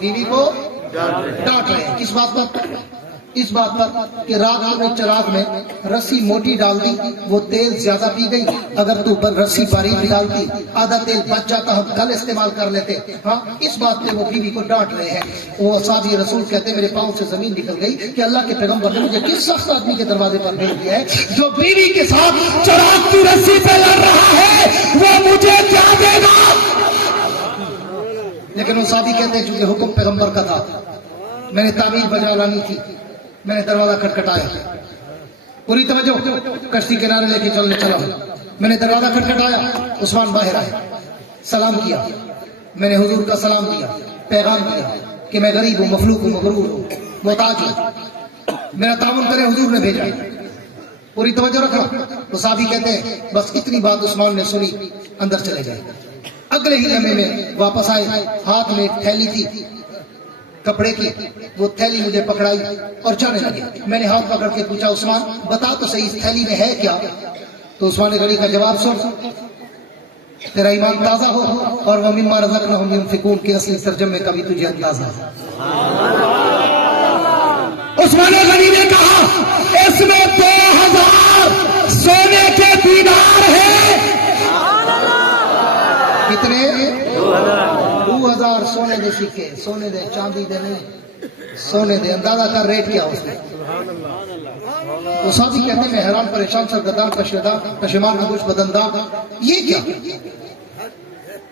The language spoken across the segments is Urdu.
بیوی کو ڈانٹ رہے ہیں. کس بات پر؟ اس بات پر کہ رات میں چراغ میں رسی موٹی ڈال دی، وہ تیل زیادہ پی گئی. اگر تو پر رسی باریک ڈالتی آدھا تیل بچ جاتا، ہم کل استعمال کر لیتے. ہاں، اس بات پہ وہ بیوی کو ڈانٹ رہے ہیں. وہ صحابی رسول کہتے ہیں میرے پاؤں سے زمین نکل گئی کہ اللہ کے پیغمبر نے مجھے کس سخت آدمی کے دروازے پر بھیج دیا ہے جو بیوی کے ساتھ چراغ کی رسی پہ لڑ رہا ہے، وہ مجھے کیا دے گا؟ لیکن وہ صحابی کہتے ہیں چونکہ حکم پیغمبر کا تھا، میں نے تعمیر بجا لانی تھی، میں نے دروازہ کھٹکھٹایا. پوری توجہ، کشتی کنارے لے کے چلنے چلا. میں نے دروازہ کھٹکھٹایا، عثمان باہر آئے، سلام کیا. میں نے حضور کا سلام دیا، پیغام دیا کہ میں غریب ہوں، مخلوق ہوں، مغرور ہوں، محتاج ہوں، میرا تعاون کرے. حضور نے بھیجا. پوری توجہ رکھنا. تو صحابی کہتے ہیں بس اتنی بات عثمان نے سنی، اندر چلے گئے. اگلے ہی لمحے میں واپس آئے، ہاتھ میں ایک تھیلی تھی کپڑے کی، وہ تھیلی مجھے پکڑائی اور جانے لگے. میں نے ہاتھ پکڑ کے پوچھا عثمان بتا تو صحیح اس تھیلی میں ہے کیا؟ تو عثمان غنی کا جواب سن، تیرا ایمان تازہ ہو اور وہ مما رزقناہم ينفقون کے اصلی ترجمے کا بھی تجھے اندازہ ہے. عثمان غنی نے کہا اس میں 2000 سونے کے دینار ہیں. کتنے؟ 2000 سونے دے سکے. سونے دے، چاندی دے نہیں، سونے دے. اندازہ کا ریٹ کیا اس نے؟ وہ صحابی کہتے ہیں میں حیران پریشان، سرگردان، پشیمان، نگوش بدندان، یہ کیا؟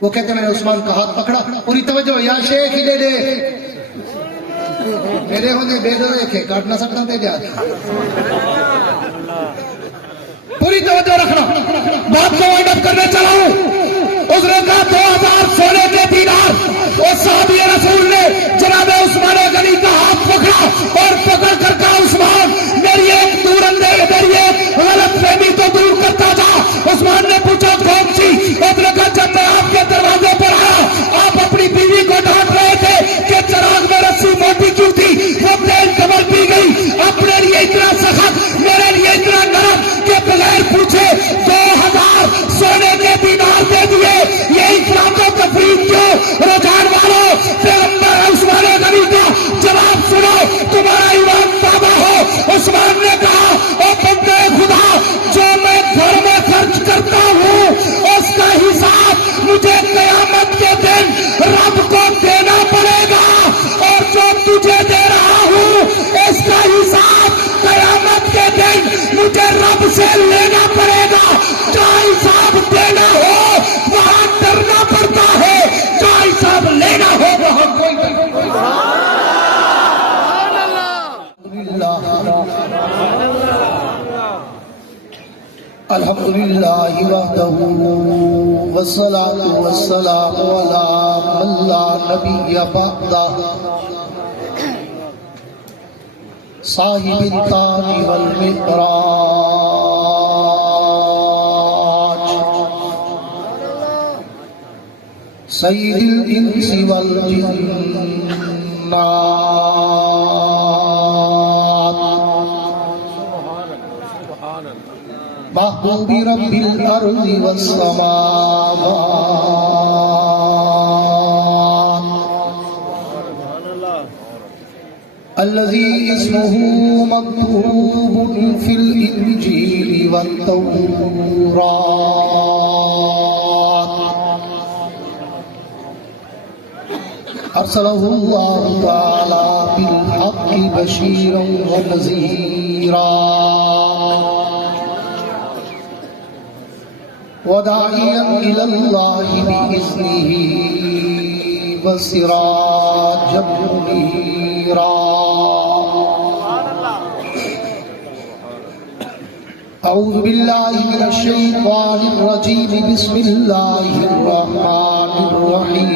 وہ کہتے ہیں میں نے عثمان کا ہاتھ پکڑا. پوری توجہ، یا شیخ ہی دے دے میرے ہونے بے در ایک ہے، کاٹ نہ سکتا دے جا. پوری توجہ رکھنا، بات کو وائنڈ اپ کرنے چلا ہوں. اس نے کہا 2000 سونے کے دینار. اور صحابی رسول نے جناب عثمان غنی کا ہاتھ پکڑا اور پکڑ کر کہا عثمان میری ایک دور اندیش، میری ایک غلط فہمی تو دور کرتا جا. عثمان نے پوچھا کون سی؟ اس نے کہا جب میں آپ کے دروازے پر آیا آپ اپنی بیوی کو ڈانٹ رہے تھے کہ چراغ میں رسی موٹی کیوں تھی، وہ تیل کمر پی گئی. اپنے لیے اتنا سخت، میرے لیے اتنا نرم کہ بغیر پوچھے 2000 سونے کے دینار دے دیے. یہ افراط و تفریط کیوں؟ رجحان والوں، پیغمبر عثمان غنی کا جواب سنو، تمہارا ایمان تازہ ہو. عثمان نے کہا او بندے خدا، جو میں گھر میں خرچ کرتا ہوں اس کا حساب مجھے قیامت کے دن رب کو دینا پڑے گا، اور جو تجھے دے رہا ہوں اس کا حساب قیامت کے دن مجھے رب سے لینا پڑے گا. کیا حساب دینا ہو وہاں ڈرنا پڑتا ہے، کیا حساب لینا ہو وہاں کوئی الحمدللہ وحدہ والصلاة والسلام علی من لا نبی بعدہ صاحب التاج والمقراج سید الانس والجنات محبوب رب الارض والسماوات الذي اسمه مكتوب في الانجيل والتوراة ارسله الله تعالى بالحق بشيرا ونذيرا وداعيا إلى الله بإذنه وسراجا منيرا. أعوذ بالله من الشيطان الرجيم. بسم الله الرحمن الرحيم.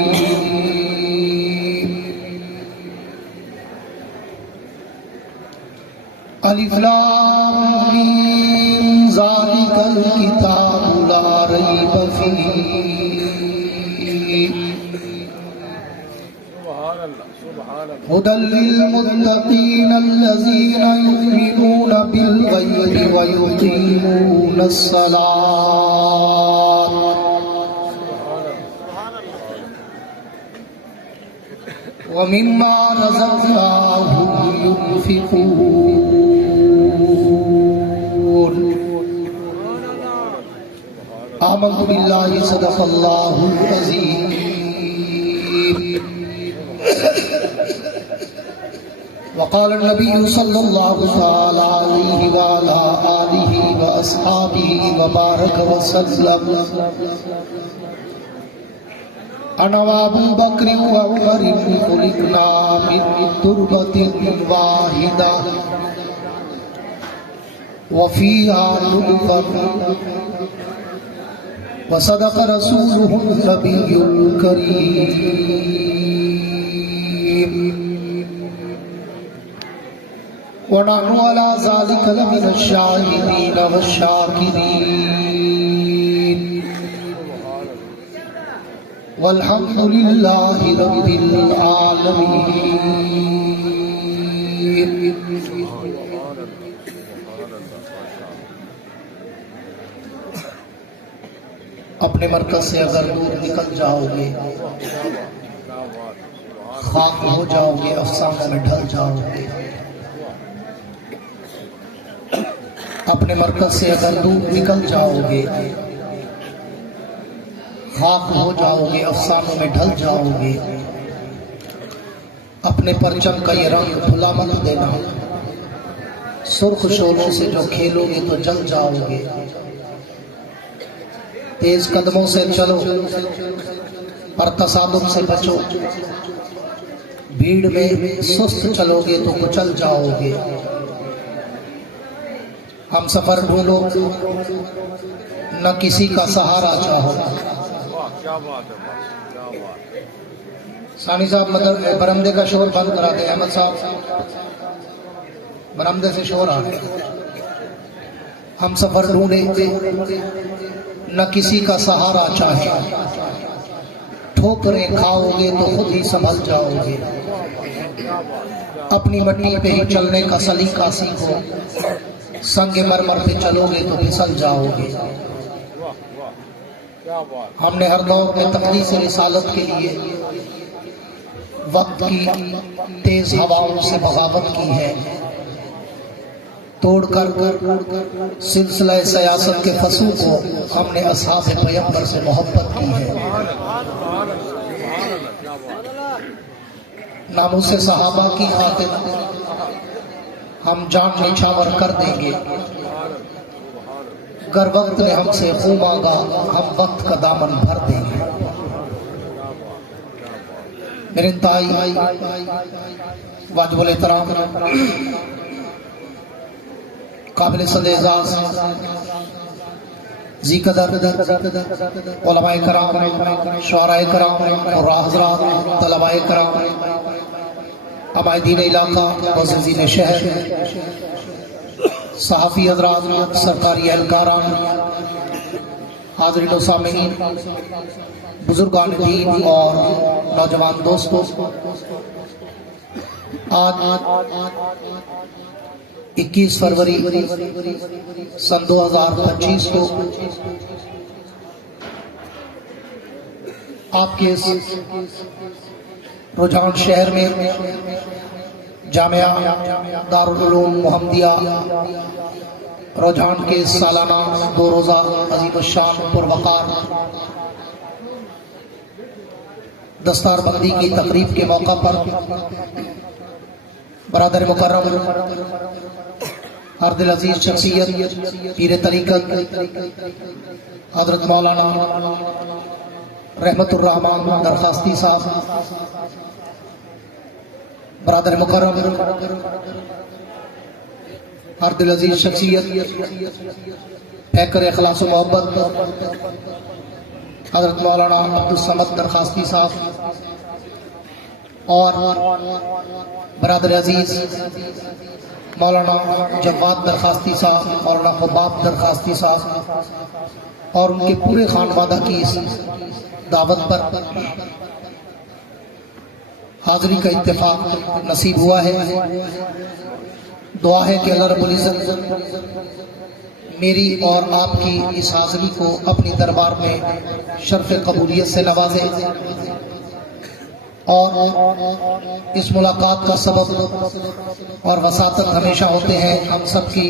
الف لام میم ذالک الکتاب لا ریب فیہ ھدی للمتقین الذین یؤمنون بالغیب ویقیمون الصلاۃ وَمِمَّا رَزَقْنَاهُمْ يُنْفِقُونَ آمنت باللہ صدق اللہ العظیم وقال النبی صلی اللہ علیہ وآلہ آلہ وآصحابہ وبارک وسلم انا وابو بکر وعمر خلقنا من تربۃ واحدہ وفیہا نطفۃ وصدق رسوله النبی الکریم ونحن على ذلك لمن الشاهدين والشاكرين والحمد لله رب العالمين. اپنے مرکز سے اگر دور نکل جاؤ گے خاک ہو جاؤ گے، افسانوں میں ڈھل جاؤ گے. اپنے مرکز سے اگر دور نکل جاؤ گے خاک ہو جاؤ گے، افسانوں میں ڈھل جاؤ گے. اپنے پرچم کا یہ رنگ بھلا مت دینا، سرخ شعلوں سے جو کھیلو گے تو جل جاؤ گے. تیز قدموں سے چلو اور تصادم سے بچو، بھیڑ میں سست چلو گے تو کچل جاؤ گے. ہم سفر ڈھونڈو نہ کسی کا سہارا چاہو. ثانی صاحب برمدے کا شور بند کرا دے. احمد صاحب برمدے سے شور آ گیا. ہم سفر ڈھونڈے نہ کسی کا سہارا چاہے، ٹھوکریں کھاؤ گے تو خود ہی سنبھل جاؤ گے. اپنی مٹی پہ ہی چلنے کا سلیقہ سیکھو، سنگ مرمر پہ چلو گے تو پھسل جاؤ گے. ہم نے ہر دور میں تقدیس رسالت کے لیے وقت کی تیز ہواؤں سے بغاوت کی ہے، توڑ کر سلسلہ سیاست کے فصول کو ہم نے اصحاب پیغمبر سے محبت کی ہے. ناموس صحابہ کی خاطر ہم جان نچھاور کر دیں گے. گر وقت نے ہم سے خون مانگا ہم وقت کا دامن بھر دیں گے. میرے انتہائی واجب الاحترام قابل صد اعزاز ذی قدر علماء کرام، شعراء کرام اور حضرات، طلباء کرام، عمائدین علاقہ، معززین شہر، صحافی حضرات، سرکاری اہلکاران، حاضرین و سامعین، بزرگان دین اور نوجوان دوستوں، آج 21 فروری سن 2025 کو آپ کے رجحان شہر میں جامعہ دارالعلوم محمدیہ رجحان کے سالانہ 2 روزہ عظیم الشان پروقار دستار بندی کی تقریب کے موقع پر برادر مکرم ہر دل عزیز شخصیت پیر طریقت حضرت مولانا رحمت الرحمان درخواستی صاحب، برادر مکرم ہر دل عزیز شخصیت پیکر اخلاص و محبت حضرت مولانا عبدالصمد درخواستی صاحب، اور برادر عزیز مولانا جواد درخواستی صاحب، مولانا خباب درخواستی صاحب اور ان کے پورے خانوادہ کی اس دعوت پر حاضری کا اتفاق نصیب ہوا ہے. دعا ہے کہ اللہ رب العزت میری اور آپ کی اس حاضری کو اپنی دربار میں شرف قبولیت سے نوازے. اور اس ملاقات کا سبب اور وساطت ہمیشہ ہوتے ہیں ہم سب کی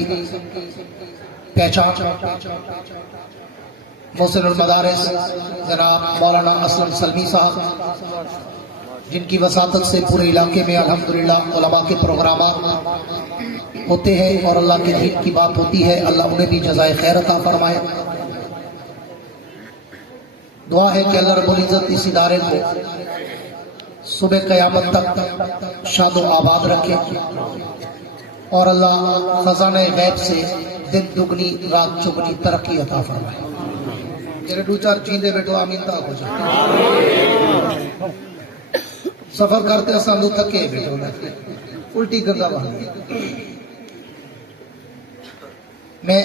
پہچان محسن المدارس جناب مولانا اسلم سلمی صاحب، جن کی وساطت سے پورے علاقے میں الحمدللہ علماء کے پروگرامات ہوتے ہیں اور اللہ کے دین کی بات ہوتی ہے۔ اللہ انہیں بھی جزائے خیر عطا فرمائے۔ دعا ہے کہ اللہ رب العزت اس ادارے کو صبح قیامت تک شاد و آباد رکھے اور اللہ خزانہ غیب سے دن دگنی رات چگنی ترقی عطا فرمائے۔ میرے دو چار چیندے بیٹھو آمین تا ہو جائے۔ سفر کرتے اساں دو تھکے بیٹھو الٹی گنگا بہن۔ میں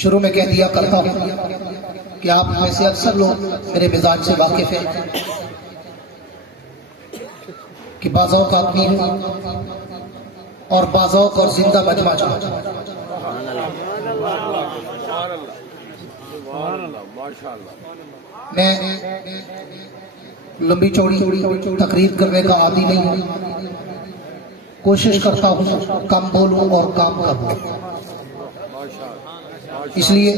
شروع میں کہہ دیا کرتا ہوں کہ آپ میں سے اکثر لوگ میرے مزاج سے واقف ہیں کہ بعض اوقات نہیں ہوں اور بعض اوقات اور زندہ مجمع چاہتا ہوں۔ میں لمبی چوڑی تقریر کرنے کا عادی نہیں ہوں، کوشش کرتا ہوں کم بولوں اور کام کروں، اس لیے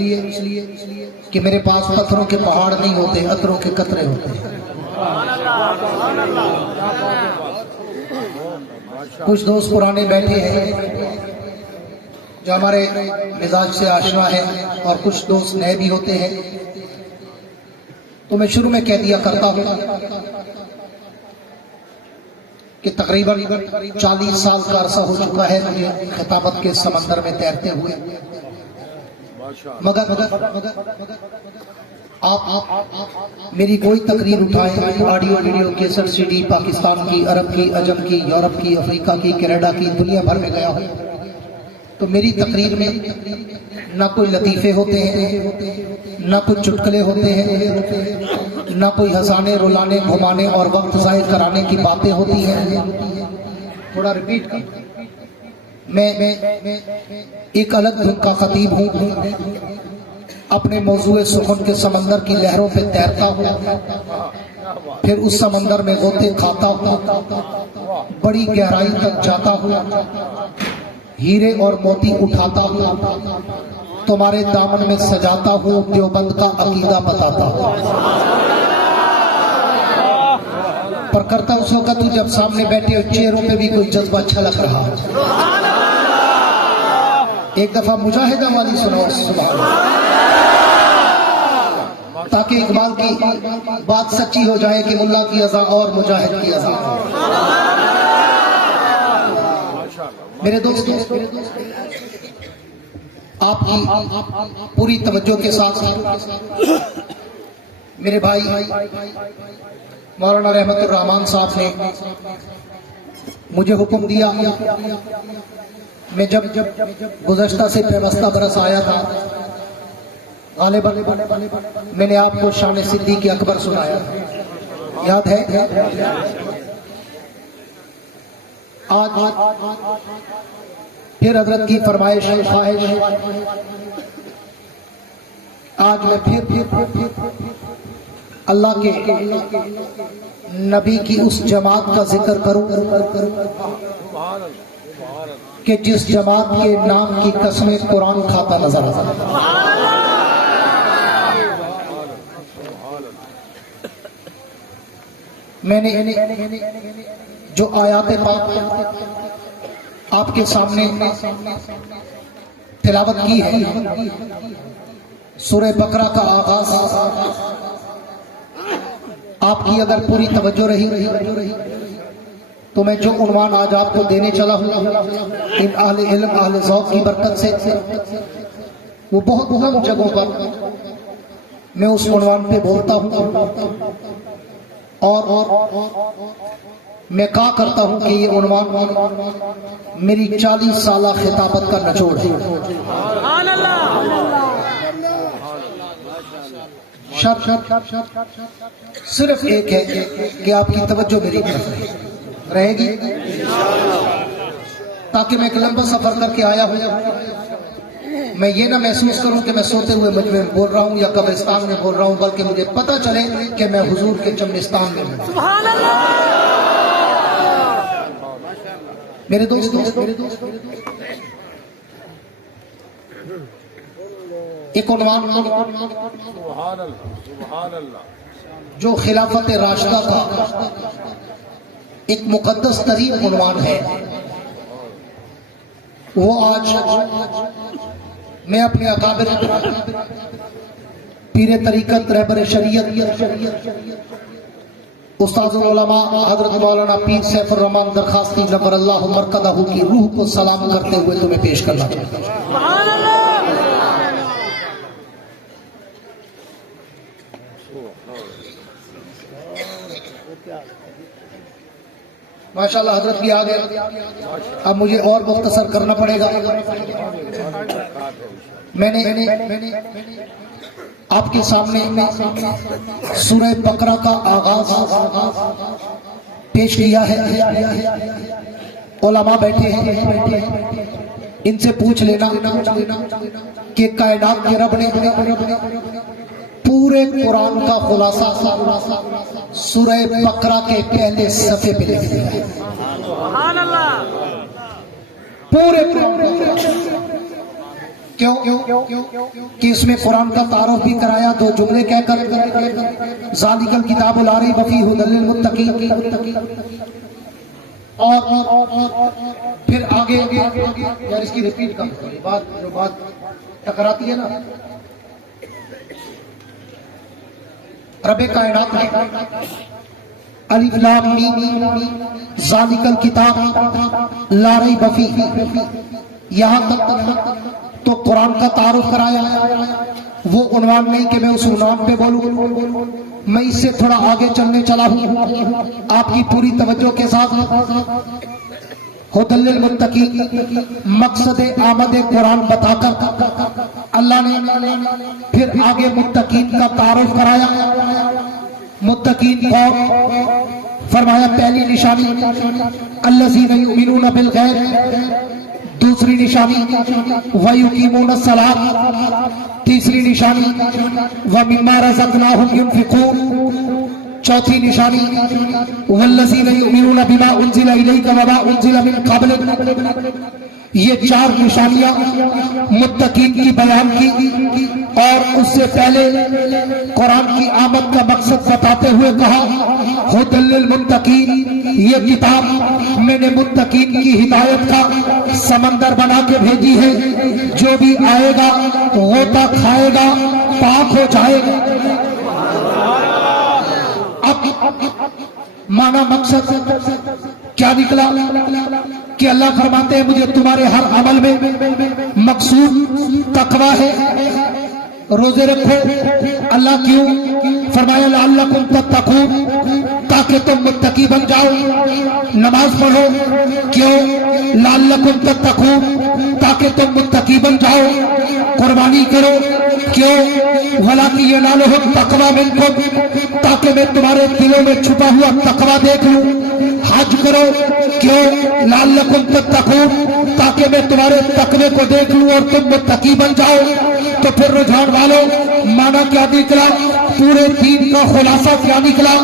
کہ میرے پاس پتھروں کے پہاڑ نہیں ہوتے، عطروں کے قطرے ہوتے ہیں۔ کچھ دوست پرانے بیٹھے ہیں جو ہمارے مزاج سے آشنا ہے اور کچھ دوست نئے بھی ہوتے ہیں، تو میں شروع میں کہہ دیا کرتا ہوں کہ تقریباً 40 سال کا عرصہ ہو چکا ہے مجھے خطابت کے سمندر میں تیرتے ہوئے، مگر آپ میری کوئی تقریر اٹھائیں، audio video cassette C D, Pakistan کی، عرب کی، عجم کی، یورپ کی، افریقہ کی، کینیڈا کی، دنیا بھر میں گیا ہوں، تو میری تقریر میں نہ کوئی لطیفے ہوتے ہیں، نہ کوئی چٹکلے ہوتے ہیں، نہ کوئی ہنسانے رلانے گھمانے اور وقت ضائع کرانے کی باتیں ہوتی ہیں۔ تھوڑا ریپیٹ کر، میں ایک الگ دھن کا خطیب ہوں، اپنے موضوع سخن کے سمندر کی لہروں پہ تیرتا ہوں، پھر اس سمندر میں غوطے کھاتا ہوں، بڑی گہرائی تک جاتا ہوں، ہیرے اور موتی اٹھاتا ہوں، تمہارے دامن میں سجاتا ہوں، دیوبند کا عقیدہ بتاتا ہوں۔ پر کرتا اس وقت جب سامنے بیٹھے ہو چہروں پہ بھی کوئی جذبہ چھلک رہا ہے۔ ایک دفعہ مجاہدہ والی سنو سبحان اللہ، تاکہ اقبال کی بات سچی ہو جائے کہ ملا کی اذان اور مجاہد کی اذان۔ میرے دوستو، آپ کی پوری توجہ کے ساتھ میرے بھائی مولانا رحمت الرحمان صاحب نے مجھے حکم دیا، میں جب گزشتہ سے پیوستہ برس آیا تھا، غالباً میں نے آپ کو شان صدیق اکبر سنایا، یاد ہے؟ آج پھر حضرت کی فرمائش خواہش، آج میں پھر اللہ کے نبی کی اس جماعت کا ذکر کروں کہ جس جماعت کے نام کی قسمیں قرآن کھاتا نظر آتا ہے۔ میں نے جو آیات پاک آپ کے سامنے تلاوت کی ہے، سورہ بقرہ کا آغاز آپ کی اگر پوری توجہ رہی تو میں جو عنوان آج آپ کو دینے چلا ہوں، ان اہل علم اہل ذوق کی برکت سے وہ بہت کم جگہوں پر میں اس عنوان پہ بولتا ہوں، اور میں کہا کرتا ہوں کہ یہ عنوان میری 40 سالہ خطابت کا نچوڑ ہے۔ صرف ایک ہے کہ آپ کی توجہ میری طرف رہے گی، تاکہ میں ایک لمبا سفر کر کے آیا ہوں میں یہ نہ محسوس کروں کہ میں سوتے ہوئے مجمع میں بول رہا ہوں یا قبرستان میں بول رہا ہوں، بلکہ مجھے پتہ چلے کہ میں حضور کے چمنستان میں ہوں۔ سبحان اللہ۔ میرے دوستو، ایک عنوان جو خلافت راشدہ کا ایک مقدس ترین عنوان ہے، وہ آج میں اپنے اکابر پیر طریقت رہبر شریعت استاد العلماء حضرت مولانا پیر سیف الرحمان درخواستی نور اللہ مرکزہ کی روح کو سلام کرتے ہوئے تمہیں پیش کرنا چاہتا ہوں۔ سبحان اللہ۔ ماشاءاللہ حضرت بھی آ گئے، اب مجھے اور مختصر کرنا پڑے گا۔ میں نے آپ کے سامنے سورہ بقرہ کا آغاز پیش کیا ہے۔ علماء بیٹھے ہیں، ان سے پوچھ لینا کہ کائنات کے رب نے پورے قرآن کا خلاصہ سورہ بقرہ کے پہلے صفحے پہ لکھ دیا ہے۔ سبحان اللہ۔ پورے قرآن کا کیوں کہ اس میں قرآن کا تعارف بھی کرایا، دو جملے کہہ کر ذالک الکتاب لا ریب فیہ ھدی للمتقین، اور پھر آگے یار اس کی ریپیٹ کر جو بات ٹکراتی ہے نا، رب کائنات نے الف لام میم ذالک الکتاب لا ریب فیہ، یہاں تک تو قرآن کا تعارف کرایا۔ وہ عنوان نہیں کہ میں اس عنوان پہ بولوں، میں اس سے تھوڑا آگے چلنے چلا ہوں آپ کی پوری توجہ کے ساتھ۔ ھدی للمتقین مقصد آمد قرآن بتا کر اللہ نے پھر آگے متقین کا تعارف کرایا۔ متقین قوم، فرمایا پہلی نشانی الذین یؤمنون بالغیب، دوسری نشانی وَيُقِيمُونَ الصَّلَاةَ، تیسری نشانی وَمِمَّا رَزَقْنَاهُمْ يُنْفِقُونَ، چوتھی نشانی وَالَّذِينَ يُؤْمِنُونَ بِمَا أُنزِلَ إِلَيْكَ وَمَا أُنزِلَ مِن قَبْلِكَ۔ یہ چار نشانیاں متقین کی بیان کی، اور اس سے پہلے قرآن کی آمد کا مقصد بتاتے ہوئے کہا ھدی للمتقین، یہ کتاب میں نے متقین کی ہدایت کا سمندر بنا کے بھیجی ہے، جو بھی آئے گا غوطہ کھائے گا پاک ہو جائے گا۔ اب مانا مقصد کیا نکلا کہ اللہ فرماتے ہیں مجھے تمہارے ہر عمل میں مقصود تقوی ہے۔ روزے رکھو، اللہ کیوں؟ فرمایا لعلکم تتقون، تاکہ تم متقی بن جاؤ۔ نماز پڑھو، کیوں؟ لعلکم تتقون، تاکہ تم متقی بن جاؤ۔ قربانی کرو، کیوں؟ وَلَٰكِن يَنَالُهُ التَّقْوَىٰ مِنكُمْ، تاکہ میں تمہارے دلوں میں چھپا ہوا تقویٰ دیکھ لوں۔ حج کرو، کیوں؟ لعلکم تتقون، تاکہ میں تمہارے تقوی کو دیکھ لوں اور تم متقی بن جاؤ۔ تو پھر رجحان والوں، مانا کیا نکلا؟ پورے دین کا خلاصہ کیا نکلا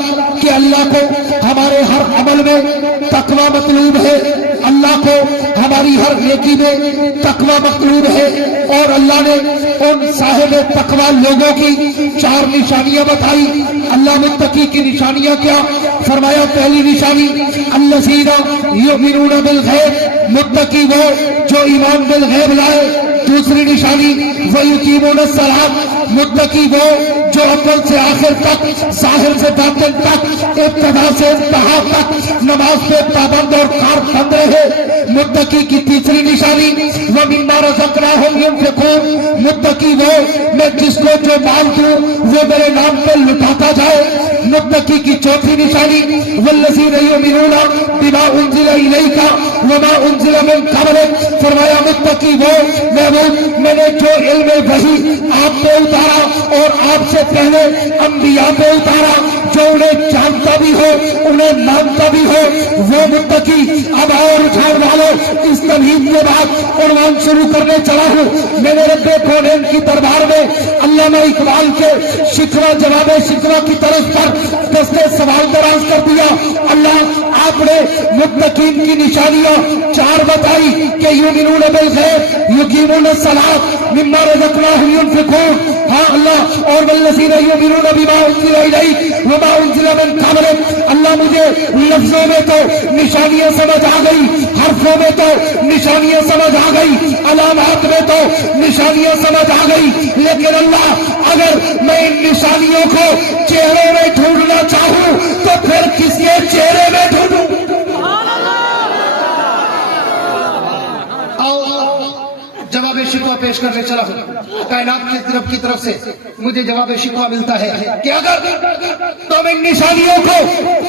کہ اللہ کو ہمارے ہر عمل میں تقوی مطلوب ہے، اللہ کو ہماری ہر نیکی میں تقوی مطلوب ہے، اور اللہ نے ان صاحب تقوی لوگوں کی چار نشانیاں بتائی۔ اللہ متقی کی نشانیاں کیا؟ فرمایا پہلی نشانی الذین یؤمنون بالغیب، متقی وہ جو ایمان بالغیب لائے۔ دوسری نشانی وَيُقِيمُونَ الصَّلَاةَ، متقی وہ جو اول سے آخر تک، ظاہر سے باطن تک، ابتدا سے انتہا تک نماز پہ پابند اور کاربند رہے۔ متقی کی تیسری نشانی وَمِمَّا رَزَقْنَاهُمْ يُنْفِقُونَ، متقی وہ میں جس کو جو مال دوں وہ میرے نام پہ لٹاتا جائے۔ متقی کی چوتھی نشانی وَالَّذِينَ يُؤْمِنُونَ بِمَا أُنزِلَ إِلَيْكَ وَمَا أُنزِلَ مِن قَبْلِكَ، فرمایا متقی وہ میں نے جو علم وحی آپ پہ اتارا اور آپ سے پہلے انبیاء پہ اتارا، جو انہیں جانتا بھی ہو انہیں مانتا بھی ہو، وہ متقی۔ اب آؤ رجحان والوں اس تمہید کے بعد عنوان شروع کرنے چلا ہوں۔ میرے رب کونین کی دربار میں علامہ اقبال کے شکوہ جواب شکوہ کی طرف پر دستے سوال دراز کر دیا۔ اللہ آپ نے متقین کی نشانیاں 4 بتائی کہ یؤمنون بالغیب یقیمون الصلاۃ مما رزقناہم ينفقون۔ ہاں اللہ، اور والذین یؤمنون بما انزل الیک وما انزل من قبلک۔ اللہ مجھے لفظوں میں تو نشانیاں سمجھ آ گئی، حرفوں میں تو نشانیاں سمجھ آ گئی، علامات میں تو نشانیاں سمجھ آ گئی، لیکن اللہ اگر میں ان نشانیوں کو چہروں میں ڈھونڈنا چاہوں تو پھر کس کے چہرے میں ڈھونڈوں؟ جواب شکوہ پیش کرنے چلا ہوں۔ کائنات کی طرف سے مجھے جواب شکوہ ملتا ہے کہ اگر تم ان نشانیوں کو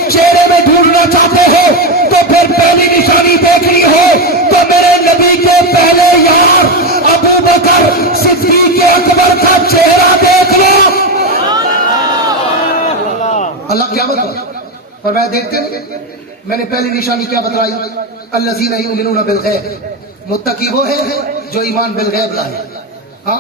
چہرے میں ڈھونڈنا چاہتے ہو تو پھر پہلی نشانی دیکھنی ہو تو میرے نبی کے پہلے یار ابو بکر صدیق اکبر کا چہرہ دیکھ لو۔ اللہ کیا بتا اور میں دیکھتے نہیں، میں نے پہلی نشانی کیا بتلائی؟ الذین یؤمنون بالغیب، متقی وہ ہے جو ایمان بالغیب لائے۔ ہاں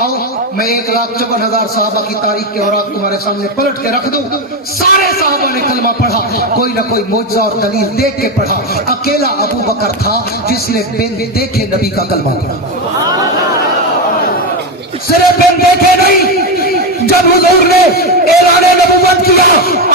آؤ میں 1,54,000 صحابہ کی تاریخ کے اوراق تمہارے سامنے پلٹ کے رکھ دوں۔ سارے صحابہ نے کلمہ پڑھا، کوئی نہ کوئی معجزہ اور دلیل دیکھ کے پڑھا۔ اکیلا ابو بکر تھا جس نے بن دیکھے نبی کا کلمہ پڑھا، صرف بن دیکھے نہیں۔ جب حضور نے اعلان نبوت کیا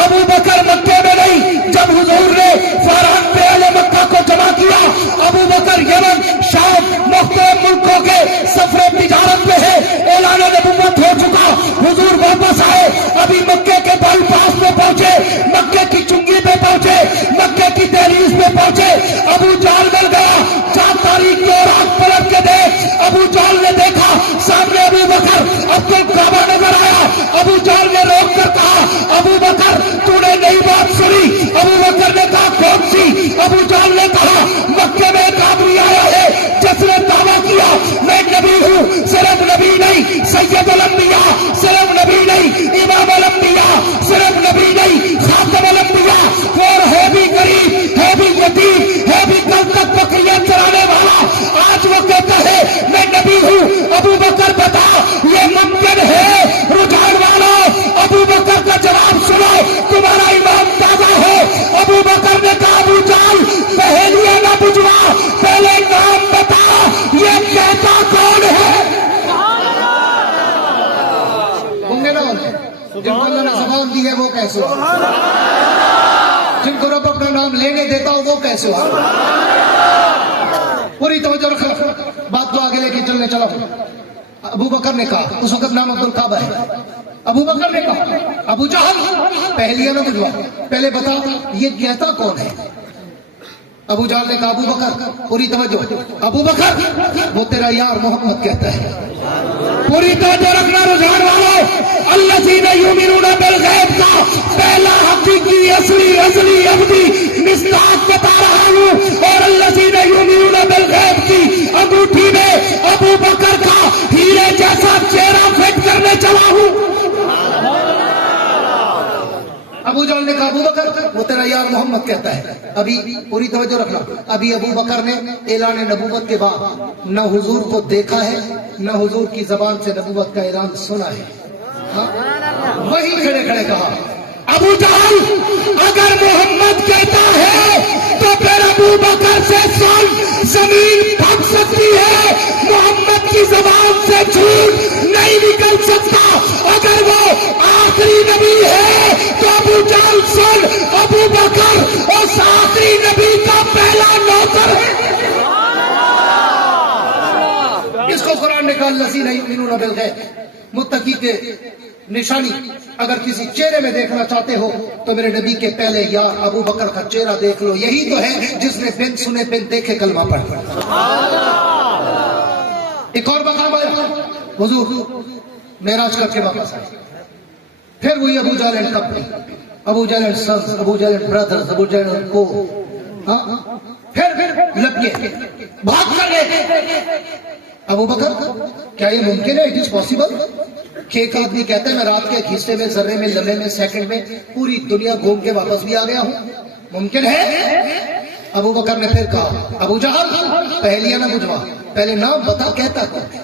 ابو بکر مکے میں نہیں، جب حضور نے فاران پہ اہل مکہ کو جمع کیا ابو بکر یمن شام مختلف ملکوں کے سفر تجارت پہ ہے، اعلان نبوت ہو چکا، حضور واپس آئے، ابھی مکے کے بائی پاس پہ پہنچے، مکے کی چنگی پہ پہنچے، مکے کی دہلیز پہ پہنچے، ابو جہل مل گیا۔ 4 تاریخ کے اوراق پلٹ کے دیکھ، ابو جہل نے دیکھا سامنے ابو بکر، اب تو کعبہ نظر آیا۔ ابو جہل نے روک کر کہا ابو بکر تو نے نئی بات سنی؟ ابو بکر نے کہا کون سی؟ ابو جہل نے کہا مکے میں ایک آدمی آیا ہے جس نے دعویٰ کیا میں نبی ہوں، صرف نبی نہیں سید الانبیاء، صرف نبی نہیں امام الانبیاء، صرف نبی نہیں خاتم الانبیاء، اور ہے بھی غریب، ہے بھی یتیم، ہے بھی کل تک بکریاں چرانے والا، آج وہ کہتا ہے میں نبی ہوں۔ ابو بکر بتا یہ ممکن ہے؟ رجحان والوں ابو بکر کا جواب سنو، تمہارا ایمان تازہ ہو۔ ابو بکر نے کہا ابو جہل پہلیاں نہ بجھوا، پہلے نام بتا یہ کہتا کون ہے؟ ہوں گے نا جن کو اللہ نے زبان دی ہے وہ کیسے ہو، جن کو رب اپنا نام لینے دیتا ہو وہ کیسے ہو؟ پوری توجہ رکھنا، بات کو آگے لے کے چلنے چلا ہوں۔ ابو بکر نے کہا، اس وقت نام عبد القعبہ ہے، ابو بکر نے کہا ابو جہل پہلیاں نہ بجھوا، پہلے بتا یہ کہتا کون ہے؟ ابو جہل نے کہا ابو بکر، پوری توجہ، ابو بکر وہ تیرا یار محمد کہتا ہے۔ پوری توجہ رکھنا رجحان والوں، الذین یؤمنون بالغیب کا پہلا حقیقی اصلی ازلی ابدی مصداق بتا رہا ہوں، اور الذین یؤمنون بالغیب کی انگوٹھی میں ابو بکر کا ہیرے جیسا چہرہ فٹ کرنے چلا ہوں۔ ابو جہل نے کہا ابو بکر وہ تیرا یار محمد کہتا ہے۔ ابھی پوری توجہ رکھنا، ابھی ابو بکر نے اعلان نبوت کے بعد نہ حضور کو دیکھا ہے نہ حضور کی زبان سے نبوت کا اعلان سنا ہے۔ ہاں؟ وہی کھڑے کھڑے کہا ابو جہل اگر محمد کہتا ہے تو پھر ابو بکر سے زمین پھٹ سکتی ہے، محمد کی زبان سے جھوٹ نہیں نکل سکتا۔ اگر وہ آخری نبی ہے تو ابو جہل سن، ابو بکر اس آخری نبی کا پہلا نوکر ہے۔ اس کو قرآن نے کہا الذین یؤمنون بالغیب، متقی کے نشانی اگر کسی چہرے میں دیکھنا چاہتے ہو تو میرے نبی کے پہلے یار ابو بکر کا چہرہ دیکھ لو، یہی تو ہے جس نے بن سنے بن دیکھے کلمہ پڑھا۔ ایک اور مقام آیا، حضور معراج کر کے واپس آئے، پھر وہی Abu Jahl and company, Abu Jahl and sons, Abu Jahl and brothers, Abu Jahl and co, پھر لگ گئے بھاگ کر گئے۔ ابو بکر کیا یہ ممکن ہے؟ اٹ از پاسبل کہ ایک آدمی کہتا ہے میں رات کے ایک حصے میں ذرے میں لمحے میں سیکنڈ میں پوری دنیا گھوم کے واپس بھی آ گیا ہوں، ممکن ہے؟ ابو بکر نے پھر کہا ابو جہل پہلیاں نہ بجھوا، پہلے نام بتا کہتا کون ہے؟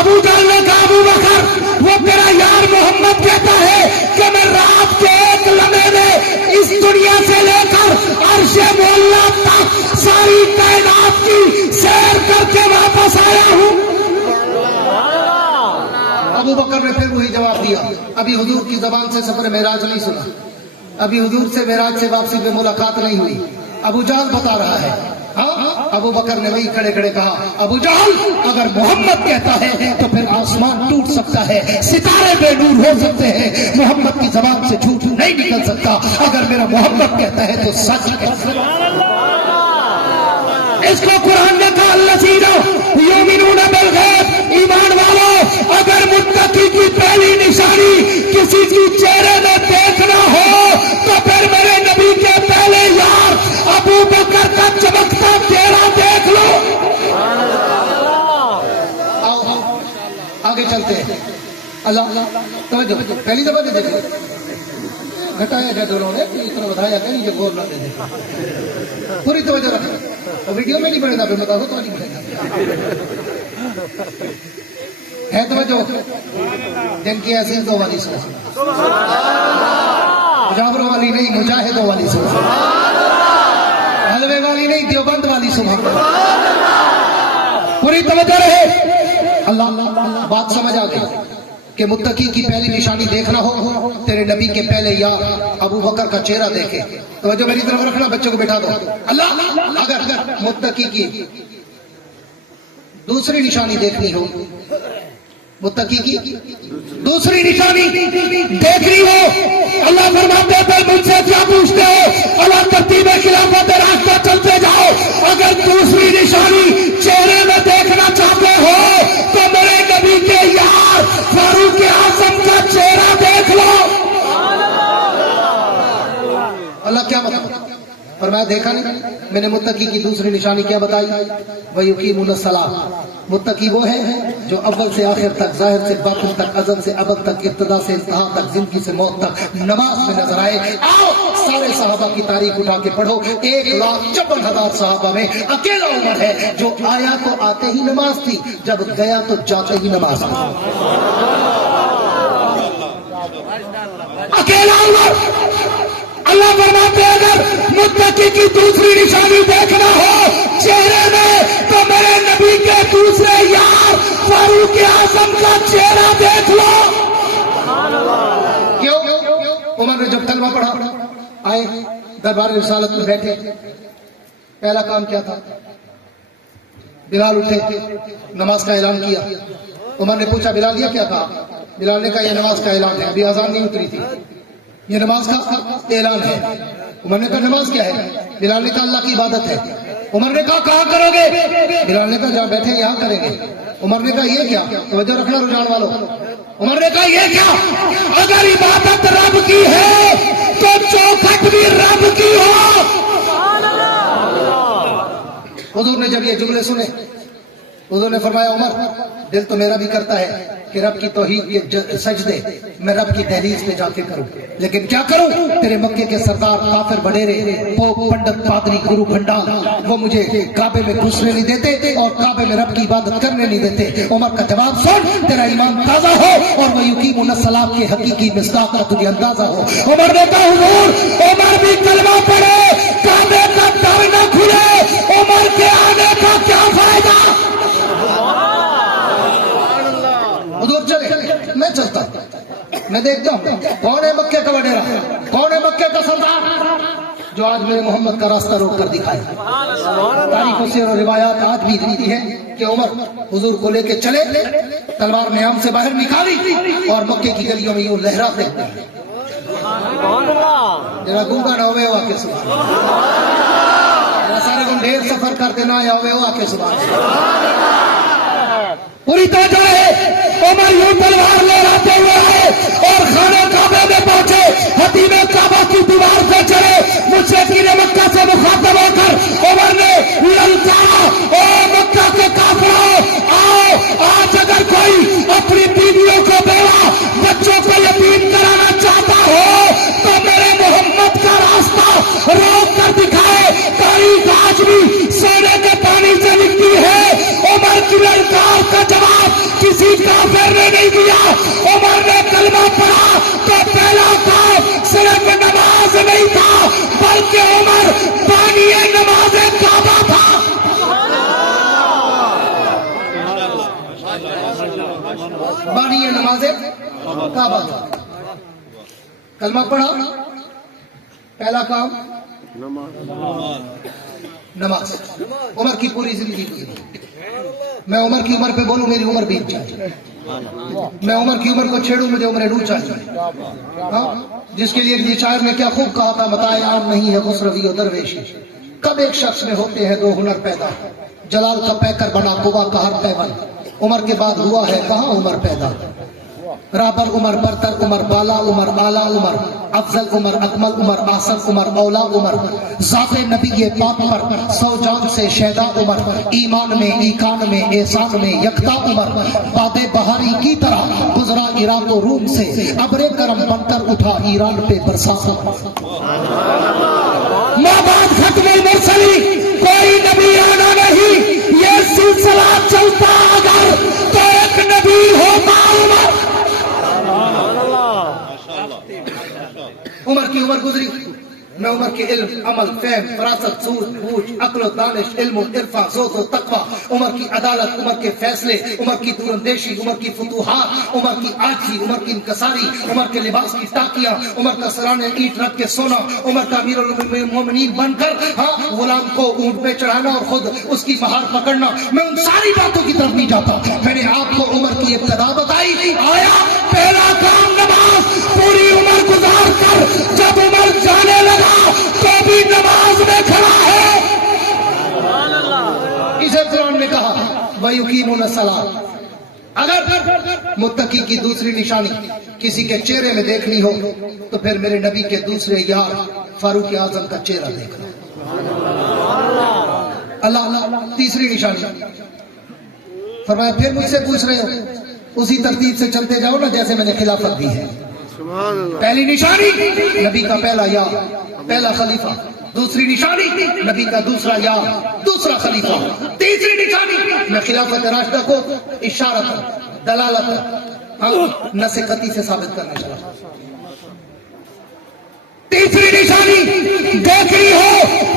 ابو جہل نے کہا ابو بکر وہ تیرا یار محمد کہتا ہے کہ میں رات کے ایک لمحے میں اس دنیا سے لے کر عرش مولا تک ساری کائنات کی سیر کر کے واپس آیا ہوں۔ ابو بکر نے پھر وہی جواب دیا، ابھی حضور کی زبان سے سفر معراج نہیں سنا، ابھی حضور سے معراج سے واپسی پہ ملاقات نہیں ہوئی، ابو جہل بتا رہا ہے۔ ہاں ابو بکر نے وہی کھڑے کھڑے کہا ابو جہل اگر محمد کہتا ہے تو پھر آسمان ٹوٹ سکتا ہے، ستارے بے نور ہو سکتے ہیں، محمد کی زبان سے جھوٹ نہیں نکل سکتا، اگر میرا محمد کہتا ہے تو سچ ہے۔ اس کو قرآن نے کہا الذین یؤمنون بالغیب، ایمان والو اگر متقی کی پہلی نشانی کسی کی چہرے میں دیکھنا ہو تو پھر میرے نبی کے پہلے یار ابو بکر کا چمکتا چہرہ دیکھ لو۔ آؤ آگے چلتے ہیں۔ اللہ توجہ، پہلی دفعہ دے دیکھو گھٹایا جائے دونوں نے اتنا بتایا کہ نہیں جو غور نہ دے دے، پوری توجہ رکھیں، ویڈیو میں نہیں بڑھے گا، پھر بتا دو تو نہیں بڑھے گا۔ ہے توجہ، جن کی ایسی دو والی سوچ، مجاوروں والی نہیں، مجاہدوں والی سوچ، حلوے والی نہیں، دیوبند والی سوچ، پوری توجہ رہے۔ اللہ بات سمجھ آ گئی کہ متقی کی پہلی نشانی دیکھنا ہو تیرے نبی کے پہلے یا ابو بکر کا چہرہ دیکھے۔ توجہ میری طرف رکھنا، بچوں کو بٹھا دو۔ اللہ اگر متقی کی دوسری نشانی دیکھنی ہو، متقی کی دوسری نشانی دیکھنی ہو، اللہ فرماتے ہیں مجھ سے کیا پوچھتے ہو، اللہ ترتیب خلافت راستہ چلتے جاؤ، اگر دوسری نشانی چہرے میں دیکھنا چاہتے ہو تو میرے نبی کے یار فاروق اعظم کا چہرہ دیکھ لو۔ اللہ کیا بتا اور میں دیکھا نہیں، میں نے متقی کی دوسری نشانی کیا بتائی، وَيُقِيمُونَ الصَّلَاةَ، متقی وہ ہے جو اول سے آخر تک، ظاہر سے باطن تک، ازل سے ابد تک، ابتدا سے انتہا تک، زندگی سے موت تک نماز میں نظر آئے۔ آؤ سارے صحابہ کی تاریخ اٹھا کے پڑھو، 1,54,000 صحابہ میں اکیلا عمر ہے جو آیا تو آتے ہی نماز تھی، جب گیا تو جاتے ہی نماز تھی، اکیلا عمر۔ اللہ فرماتے ہیں اگر متقی کی دوسری نشانی دیکھنا ہو چہرے میں تو میرے نبی کے دوسرے یار فاروق اعظم کا چہرہ دیکھ لو۔ کیوں؟ عمر نے جب کلمہ پڑھا، آئے دربار رسالت میں بیٹھے، پہلا کام کیا تھا، بلال اٹھے، نماز کا اعلان کیا۔ عمر نے پوچھا بلال یہ کیا کہا؟ بلال نے کہا یہ نماز کا اعلان ہے، ابھی اذان نہیں اتری تھی، یہ نماز کا اعلان ہے۔ عمر نے کہا نماز کیا ہے؟ بلال نے کہا اللہ کی عبادت ہے۔ عمر نے کہا کہاں کرو گے؟ بلال نے کہا جہاں بیٹھے یہاں کریں گے۔ عمر نے کہا یہ کیا؟ توجہ رکھنا رجحان والوں، عمر نے کہا یہ کیا؟ اگر عبادت رب کی ہے تو چوکھٹ بھی رب کی ہو۔ حضور نے جب یہ جملے سنے، حضور نے فرمایا عمر دل تو میرا بھی کرتا ہے کہ رب کی توحید کے سجدے میں رب کی دہلیز پہ جا کے کروں، لیکن کیا کروں، تیرے مکے کے سردار کافر بڈیرے پوپ پنڈت پادری گرو بھنڈار وہ مجھے کعبے میں گھسنے نہیں دیتے اور کعبے میں رب کی عبادت کرنے نہیں دیتے۔ عمر کا جواب سن، تیرا ایمان تازہ ہو اور وہ یقین الصلاۃ کے حقیقی مصداق کا تجھے اندازہ ہو۔ عمر نے کہا حضور عمر بھی کلمہ پڑھے، کعبے کا در نہ کھلے، عمر کے آنے کا کیا فائدہ؟ حضور چلے، میں چلتا ہوں، میں دیکھتا ہوں کون ہے مکے کا وڈیرا، کون ہے مکے کا سردار جو آج میرے محمد کا راستہ روک کر دکھائے۔ تاریخوں سے اور روایات آج بھی لکھتی ہے کہ عمر حضور کو لے کے چلے، تلوار نیام سے باہر نکالی اور مکے کی گلیوں میں یوں لہراتے ہیں، جرا گونگا نہ ہوئے ہوا کے سبحان، جرا سارے کو ڈھیر سفر کرتے نہ آیا ہوئے ہوا کے سبحان۔ پوری توجہ ہے، عمر یوں تلوار لہراتے ہوئے آئے اور خانہ کعبہ میں پہنچے، حتیم کعبہ کی دیوار سے چڑھے، مشرکین مکہ سے مخاطب ہو کر عمر نے للکارا، او مکہ کے کافروں آؤ، آج اگر کوئی اپنی بیویوں کو بیوہ بچوں کو یتیم کرانا چاہتا ہو تو میرے محمد کا راستہ کیا بات ہے؟ کلمہ پڑھا، پہلا کام نماز. عمر کی پوری زندگی گزری. میں عمر کی عمر پہ بولوں میری عمر بیت جائے. میں عمر کی عمر کو چھیڑوں مجھے عمر نور چاہیے. جس کے لیے یہ شاعر نے کیا خوب کہا تھا، متائے عام نہیں ہے خسروی و درویشی. کب ایک شخص میں ہوتے ہیں دو ہنر پیدا، جلال کا پیکر بنا قوا کا ہر پیون. عمر کے بعد ہوا ہے کہاں عمر پیدا. رابر عمر، برتر عمر، بالا عمر، اعلیٰ عمر، افضل عمر، اکمل عمر، احسن عمر، اولا عمر. ذات نبی پاک پر 100 جان سے شیدا عمر. ایمان میں، ایقان میں، احسان میں یکتا عمر. باد بہاری کی طرح گزرا عراق و روم سے، ابر کرم بن کر اٹھا ایران پہ برسا عمر. مابعد ختم المرسلین کوئی نبی آنا نہیں. یہ سلسلہ چلتا اگر تو ایک نبی ہوتا عمر. عمر کی عمر گزری. میں عمر کے علم، عمل، فہم، فراست، سوچ، بوجھ، عقل و دانش، علم و عرفان، ذوق و تقوی، عمر کی عدالت، عمر کے فیصلے، عمر کی دور اندیشی، عمر کی فتوحات، عمر کی عاجزی، عمر کی انکساری، عمر کے لباس کی ٹاکیاں، عمر کا سرانے اینٹ رکھ کے سونا، عمر کا امیر المومنین بن کر غلام کو اونٹ پہ چڑھانا اور خود اس کی مہار پکڑنا. میں ان ساری باتوں کی طرف نہیں جاتا. میں نے آپ کو عمر کی ابتدا بتائی. آیا پہلا کام نماز. پوری عمر گزار کر جب عمر جانے لگا تو بھی نماز میں کھڑا ہے. اسے قرآن نے کہا وَيُقِيمُونَ الصَّلَاةَ. اگر متقی کی دوسری نشانی کسی کے چہرے میں دیکھنی ہو تو پھر میرے نبی کے دوسرے یار فاروق اعظم کا چہرہ دیکھنا. اللہ. تیسری نشانی فرمایا پھر مجھ سے پوچھ رہے ہو اسی ترتیب سے چلتے جاؤ نا جیسے میں نے خلافت دی ہے. پہلی نشانی نبی کا پہلا یار، پہلا خلیفہ. دوسری نشانی نبی کا دوسرا یار، دوسرا خلیفہ. تیسری نشانی میں خلافت راشدہ کو اشارت، دلالت، نص قطعی سے ثابت کرنے چلا. تیسری نشانی دیکھنی ہو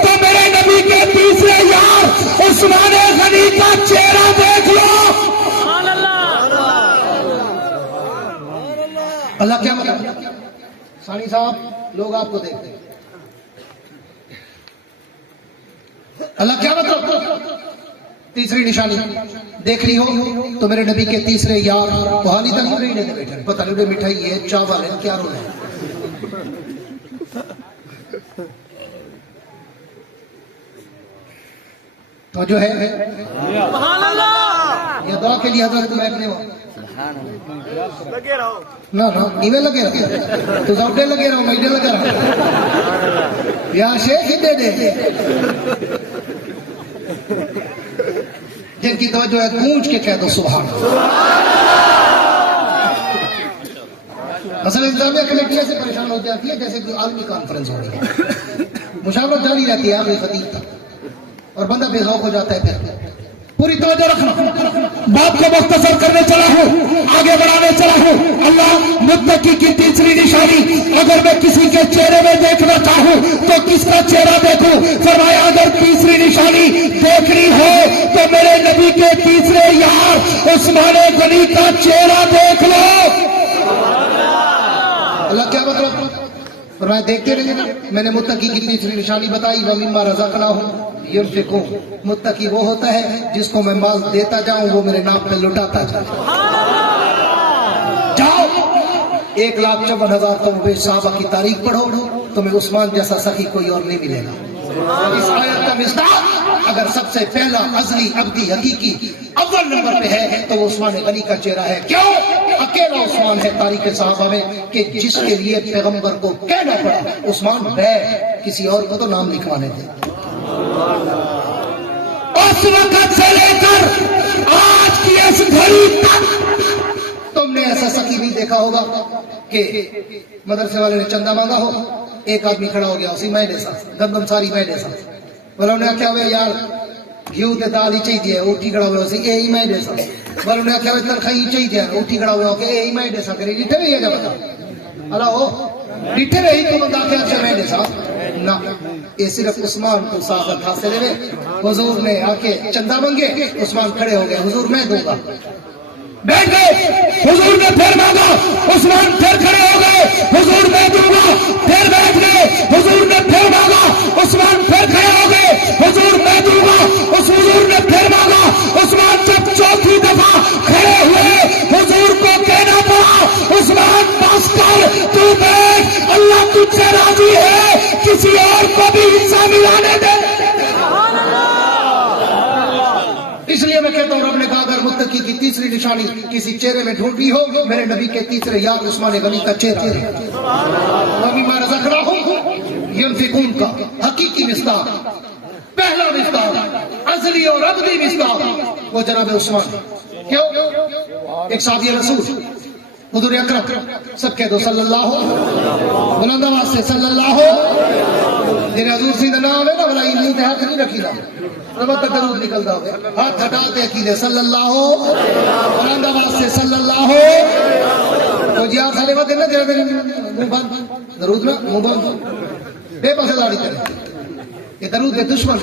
تو میرے نبی کے تیسرے یار عثمان غنی کا چہرہ دیکھ لو. اللہ کیا مطلب؟ ثانی صاحب لوگ آپ کو دیکھتے ہیں. اللہ کیا مطلب؟ تیسری نشانی دیکھنی ہو تو میرے نبی کے تیسرے یار بحالی تک نہیں لیتے بیٹھے. پتہ نہیں مٹھائی ہے، چاول ہے، کیا رول ہے. تو جو ہے یہ دعا کے لیے حضرت بیٹھنے ہو لگے رہو نہ نیوے لگے رہو تو زوڈے لگے رہو میڈے لگے رہو یا شیخ ہی دے دے. جن کی توجہ ہے گونج کے کہہ دو سبحان. اصل انتظامیہ کمیٹی سے پریشان ہو جاتی ہے جیسے کہ عالمی کانفرنس ہو رہی ہے. مشاورت جاری رہتی ہے آخری خطیب تک اور بندہ بے ذوق ہو جاتا ہے. پھر پوری توجہ رکھنا. بات کو مختصر کرنے چلا ہوں، آگے بڑھانے چلا ہوں. اللہ متقی کی تیسری نشانی اگر میں کسی کے چہرے میں دیکھنا چاہوں تو کس کا چہرہ دیکھوں؟ فرمایا اگر تیسری نشانی دیکھنی ہو تو میرے نبی کے تیسرے یار عثمان غنی کا چہرہ دیکھ لو. اللہ کیا مطلب؟ فرمایا دیکھتے رہیے نا. میں نے متقی کی تیسری نشانی بتائی وَمِمَّا رَزَقْنَاهُمْ يُنْفِقُونَ. متقی وہ ہوتا ہے جس کو میں مال دیتا جاؤں وہ میرے نام پہ لٹاتا جاؤں. جاؤ 1,54,000 تم صحابہ کی تاریخ پڑھو تمہیں عثمان جیسا سخی کوئی اور نہیں ملے گا. اس آیت کا مصداق اگر سب سے پہلا ازلی ابدی حقیقی اول نمبر پہ ہے تو وہ عثمان غنی کا چہرہ ہے. کیوں؟ اکیلا عثمان ہے تاریخ صحابہ میں کہ جس کے لیے پیغمبر کو کہنا پڑا عثمان بے کسی اور کو تو نام لکھوانے تھے. اس وقت سے لے کر آج کی اس گھڑی تک تم نے ایسا سخی نہیں دیکھا ہوگا کہ مدرسے والے نے چندہ مانگا ہو ایک آدمی کھڑا ہو گیا اسی مہینے سا گندم ساری مہینے سا بولو نے کیا ہوئے یار گھیو تے دال ہی چاہیے اٹھی کھڑا ہوئے اسی یہی مہینے سا بولو نے کیا ہوئے تنخواہ چاہیے اٹھی کھڑا ہوئے ہو کہ یہی مہینے سا کرے ڈٹھے ہوئی ہے جب بتا اللہ ہو ڈٹھے رہی تو بندہ کیا اچھا مہینے سا نہ یہ صرف عثمان کو سعادت حاصل ہے. حضور نے آ کے چندہ مانگے عثمان کھڑے ہو گئے حضور میں دوں گا. بیٹھ گئے. حضور نے پھر مانگا, عثمان پھر کھڑے ہو گئے, حضور میں دوں گا. پھر بیٹھ گئے, حضور نے پھر مانگا, عثمان پھر کھڑے ہو گئے, حضور میں دوں گا. اس حضور نے پھر مانگا, عثمان جب چوتھی دفعہ کھڑے ہوئے, حضور کو کہنا پڑا, عثمان بس کر, تو بیٹھ, اللہ تجھ سے راضی ہے, کسی اور کو بھی حصہ ملانے دے. اس لیے میں کہتا ہوں, رب نے کہا اگر متقی کی تیسری نشانی کسی چہرے میں ڈھونڈی ہو, میرے نبی کے تیسرے یاد عثمان غنی کا چہرہ ہے. وَمِمَّا رَزَقْنَاهُمْ يُنْفِقُونَ کا حقیقی مصداق, پہلا مصداق, ازلی اور ابدی مصداق وہ جناب عثمان. کیوں؟ ایک صحابی رسول حضور اکرم, سب کہہ دو صلی اللہ بلند آواز سے صلی اللہ, جنہیں حضور سیدھا نام ہے نا, بلا انہی تے ہاتھ نہیں رکھی نا, ربط تک درود نکلتا ہوگا, ہاتھ ہٹاتے عقیدے صلی اللہ بلند آواز سے صلی اللہ. تو جی آپ سالے بات دینا جرہ میرے منہ بند درود نا, منہ بند بے پاسے داڑی کریں, یہ درود کے دشمن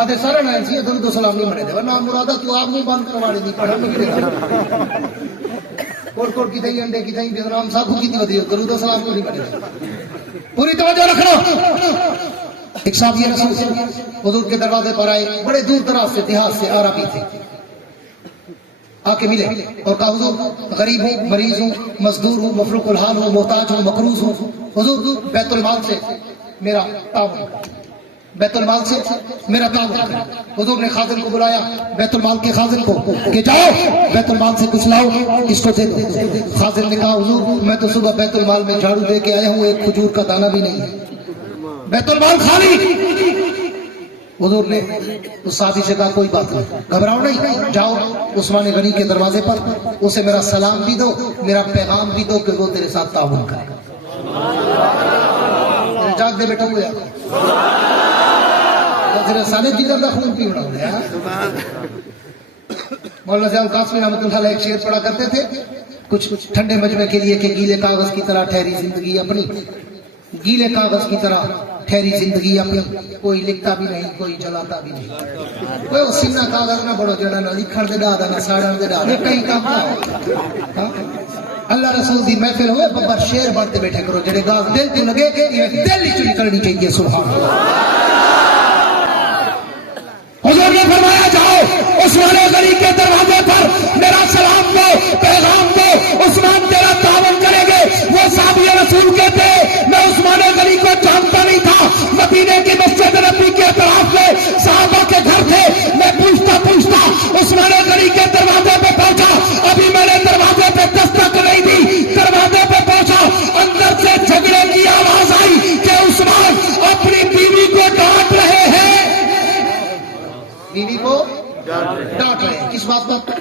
آدھے سارا نائن سی درود و سلام نہیں منے دے, ورنہ مرادہ تو آپ نہیں بند کروانے دی پڑھا نہیں دے. کوٹ کی دہی انڈے کی دہی بیدرام ساکھو کی دی درود و سلام کو نہیں منے دے. پوری توجہ رکھنا. ایک صحابی رسول حضور کے دروازے پر آئے, بڑے دور دراز سے دیہات سے عربی تھے, آ کے ملے اور کہا حضور غریب ہوں, مریض ہوں, مزدور ہوں, مفروق الحال ہوں, محتاج ہوں, مقروض ہوں, حضور بیت المال سے میرا تعاون, بیت المال سے میرا تعاون کریں. حضور نے خازن کو بلایا, بیت المال کے خازن کو, کہ جاؤ بیت المال سے کچھ لاؤ, اس کو دے دو. خازن نے کہا حضور میں تو صبح بیت المال میں جھاڑو دے کے آیا ہوں, ایک کھجور کا دانہ بھی نہیں ہے, بیت المال خالی. حضور نے اس صحابی سے کہا کوئی بات نہیں, گھبراؤ نہیں, جاؤ عثمان غنی کے دروازے پر, اسے میرا سلام بھی دو, میرا پیغام بھی دو کہ وہ تیرے ساتھ تعاون کرے. جاگ دے بیٹا ہوئے تیرے سالے جگر دا خون پی بڑا ہوئے. مولانا صاحب قاسمی رحمۃ اللہ علیہ ایک شعر پڑھا کرتے تھے کچھ ٹھنڈے مجمع کے لیے, کہ گیلے کاغذ کی طرح ٹھہری زندگی اپنی, گیلے کاغذ کی طرح ٹھہری زندگی اپنی, کوئی لکھتا بھی نہیں, کوئی جلاتا بھی نہیں, کوئی سینہ کاغذ نہ بڑھو جڑا نہ لکھن دے ڈا نہ ساڑن دے ڈا, کئی کام کا. اللہ رسول دی محفل ہوئے ببر شیر بڑھتے بیٹھے کرو, جڑے گاز دل تو لگے کہ دل ہی چلی کرنی چاہیے. سبحان اللہ. حضور نے فرمایا جاؤ عثمان غنی کے دروازے پر میرا سلام دو, پیغام دو, عثمان تیرا تعاون کریں گے. وہ صحابی رسول کہتے میں عثمان غنی کو جانتا نہیں تھا, مدینے کی مسجد نبی کے اطراف میں صحابہ کے گھر تھے, میں پوچھتا عثمان غنی کے دروازے پہ پہنچا, ابھی میں نے دروازے پہ دستک نہیں دی, دروازے پہ پہنچا, اندر سے جھگڑے کی آواز آئی کہ عثمان اپنی بیوی کو ڈانٹ رہے ہیں, بیوی کو ڈانٹ رہے ہیں. کس بات پر؟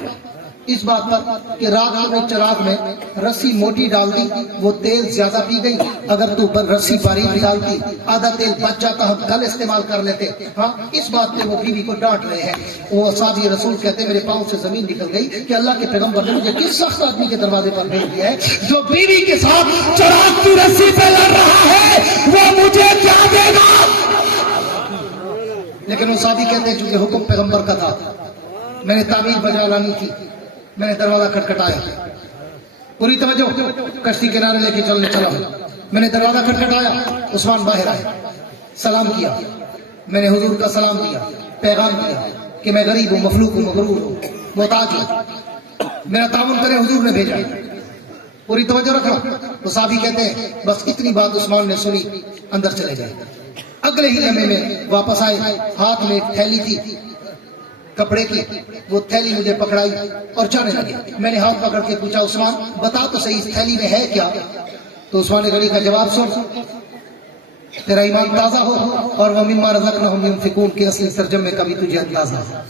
اس بات پر کہ رات میں چراغ میں رسی موٹی ڈال دی, وہ تیل زیادہ پی گئی, اگر تو پر رسی باریک ڈالتی آدھا تیل بچ جاتا, ہم کل استعمال کر لیتے. ہاں اس بات پہ وہ بیوی کو ڈانٹ رہے ہیں. وہ صحابی رسول کہتے میرے پاؤں سے زمین نکل گئی کہ اللہ کے پیغمبر نے مجھے کس سخت آدمی کے دروازے پر بھیج دیا ہے جو بیوی کے ساتھ چراغ کی رسی پہ لڑ رہا ہے, وہ مجھے کیا دے گا. لیکن وہ صحابی کہتے ہیں چونکہ حکم پیغمبر کا تھا, میں نے تعمیر بجا لانی تھی, میں نے دروازہ کھٹکھٹایا. پوری توجہ, کشتی کنارے لے کے چلنے چلا, میں نے دروازہ کھٹکھٹایا, عثمان باہر آئے, سلام کیا, میں نے حضور کا سلام دیا, پیغام دیا کہ میں غریب ہوں, مفلوق ہوں, مغرور ہوں, محتاج ہوں, میرا تعاون کرے, حضور نے بھیجا. پوری توجہ رکھنا. تو صحابی کہتے ہیں بس اتنی بات عثمان نے سنی, اندر چلے گئے. اگلے ہی لمحے میں واپس آئے, ہاتھ میں تھیلی تھی کپڑے کی, وہ تھیلی مجھے پکڑائی اور جانے لگے. میں نے ہاتھ پکڑ کے پوچھا عثمان بتا تو صحیح اس تھیلی میں ہے کیا. تو عثمان غنی کا جواب سن, تیرا ایمان تازہ ہو اور وہ مما رزقناہم ينفقون کے اصلی ترجمے کا بھی تجھے اندازہ ہے.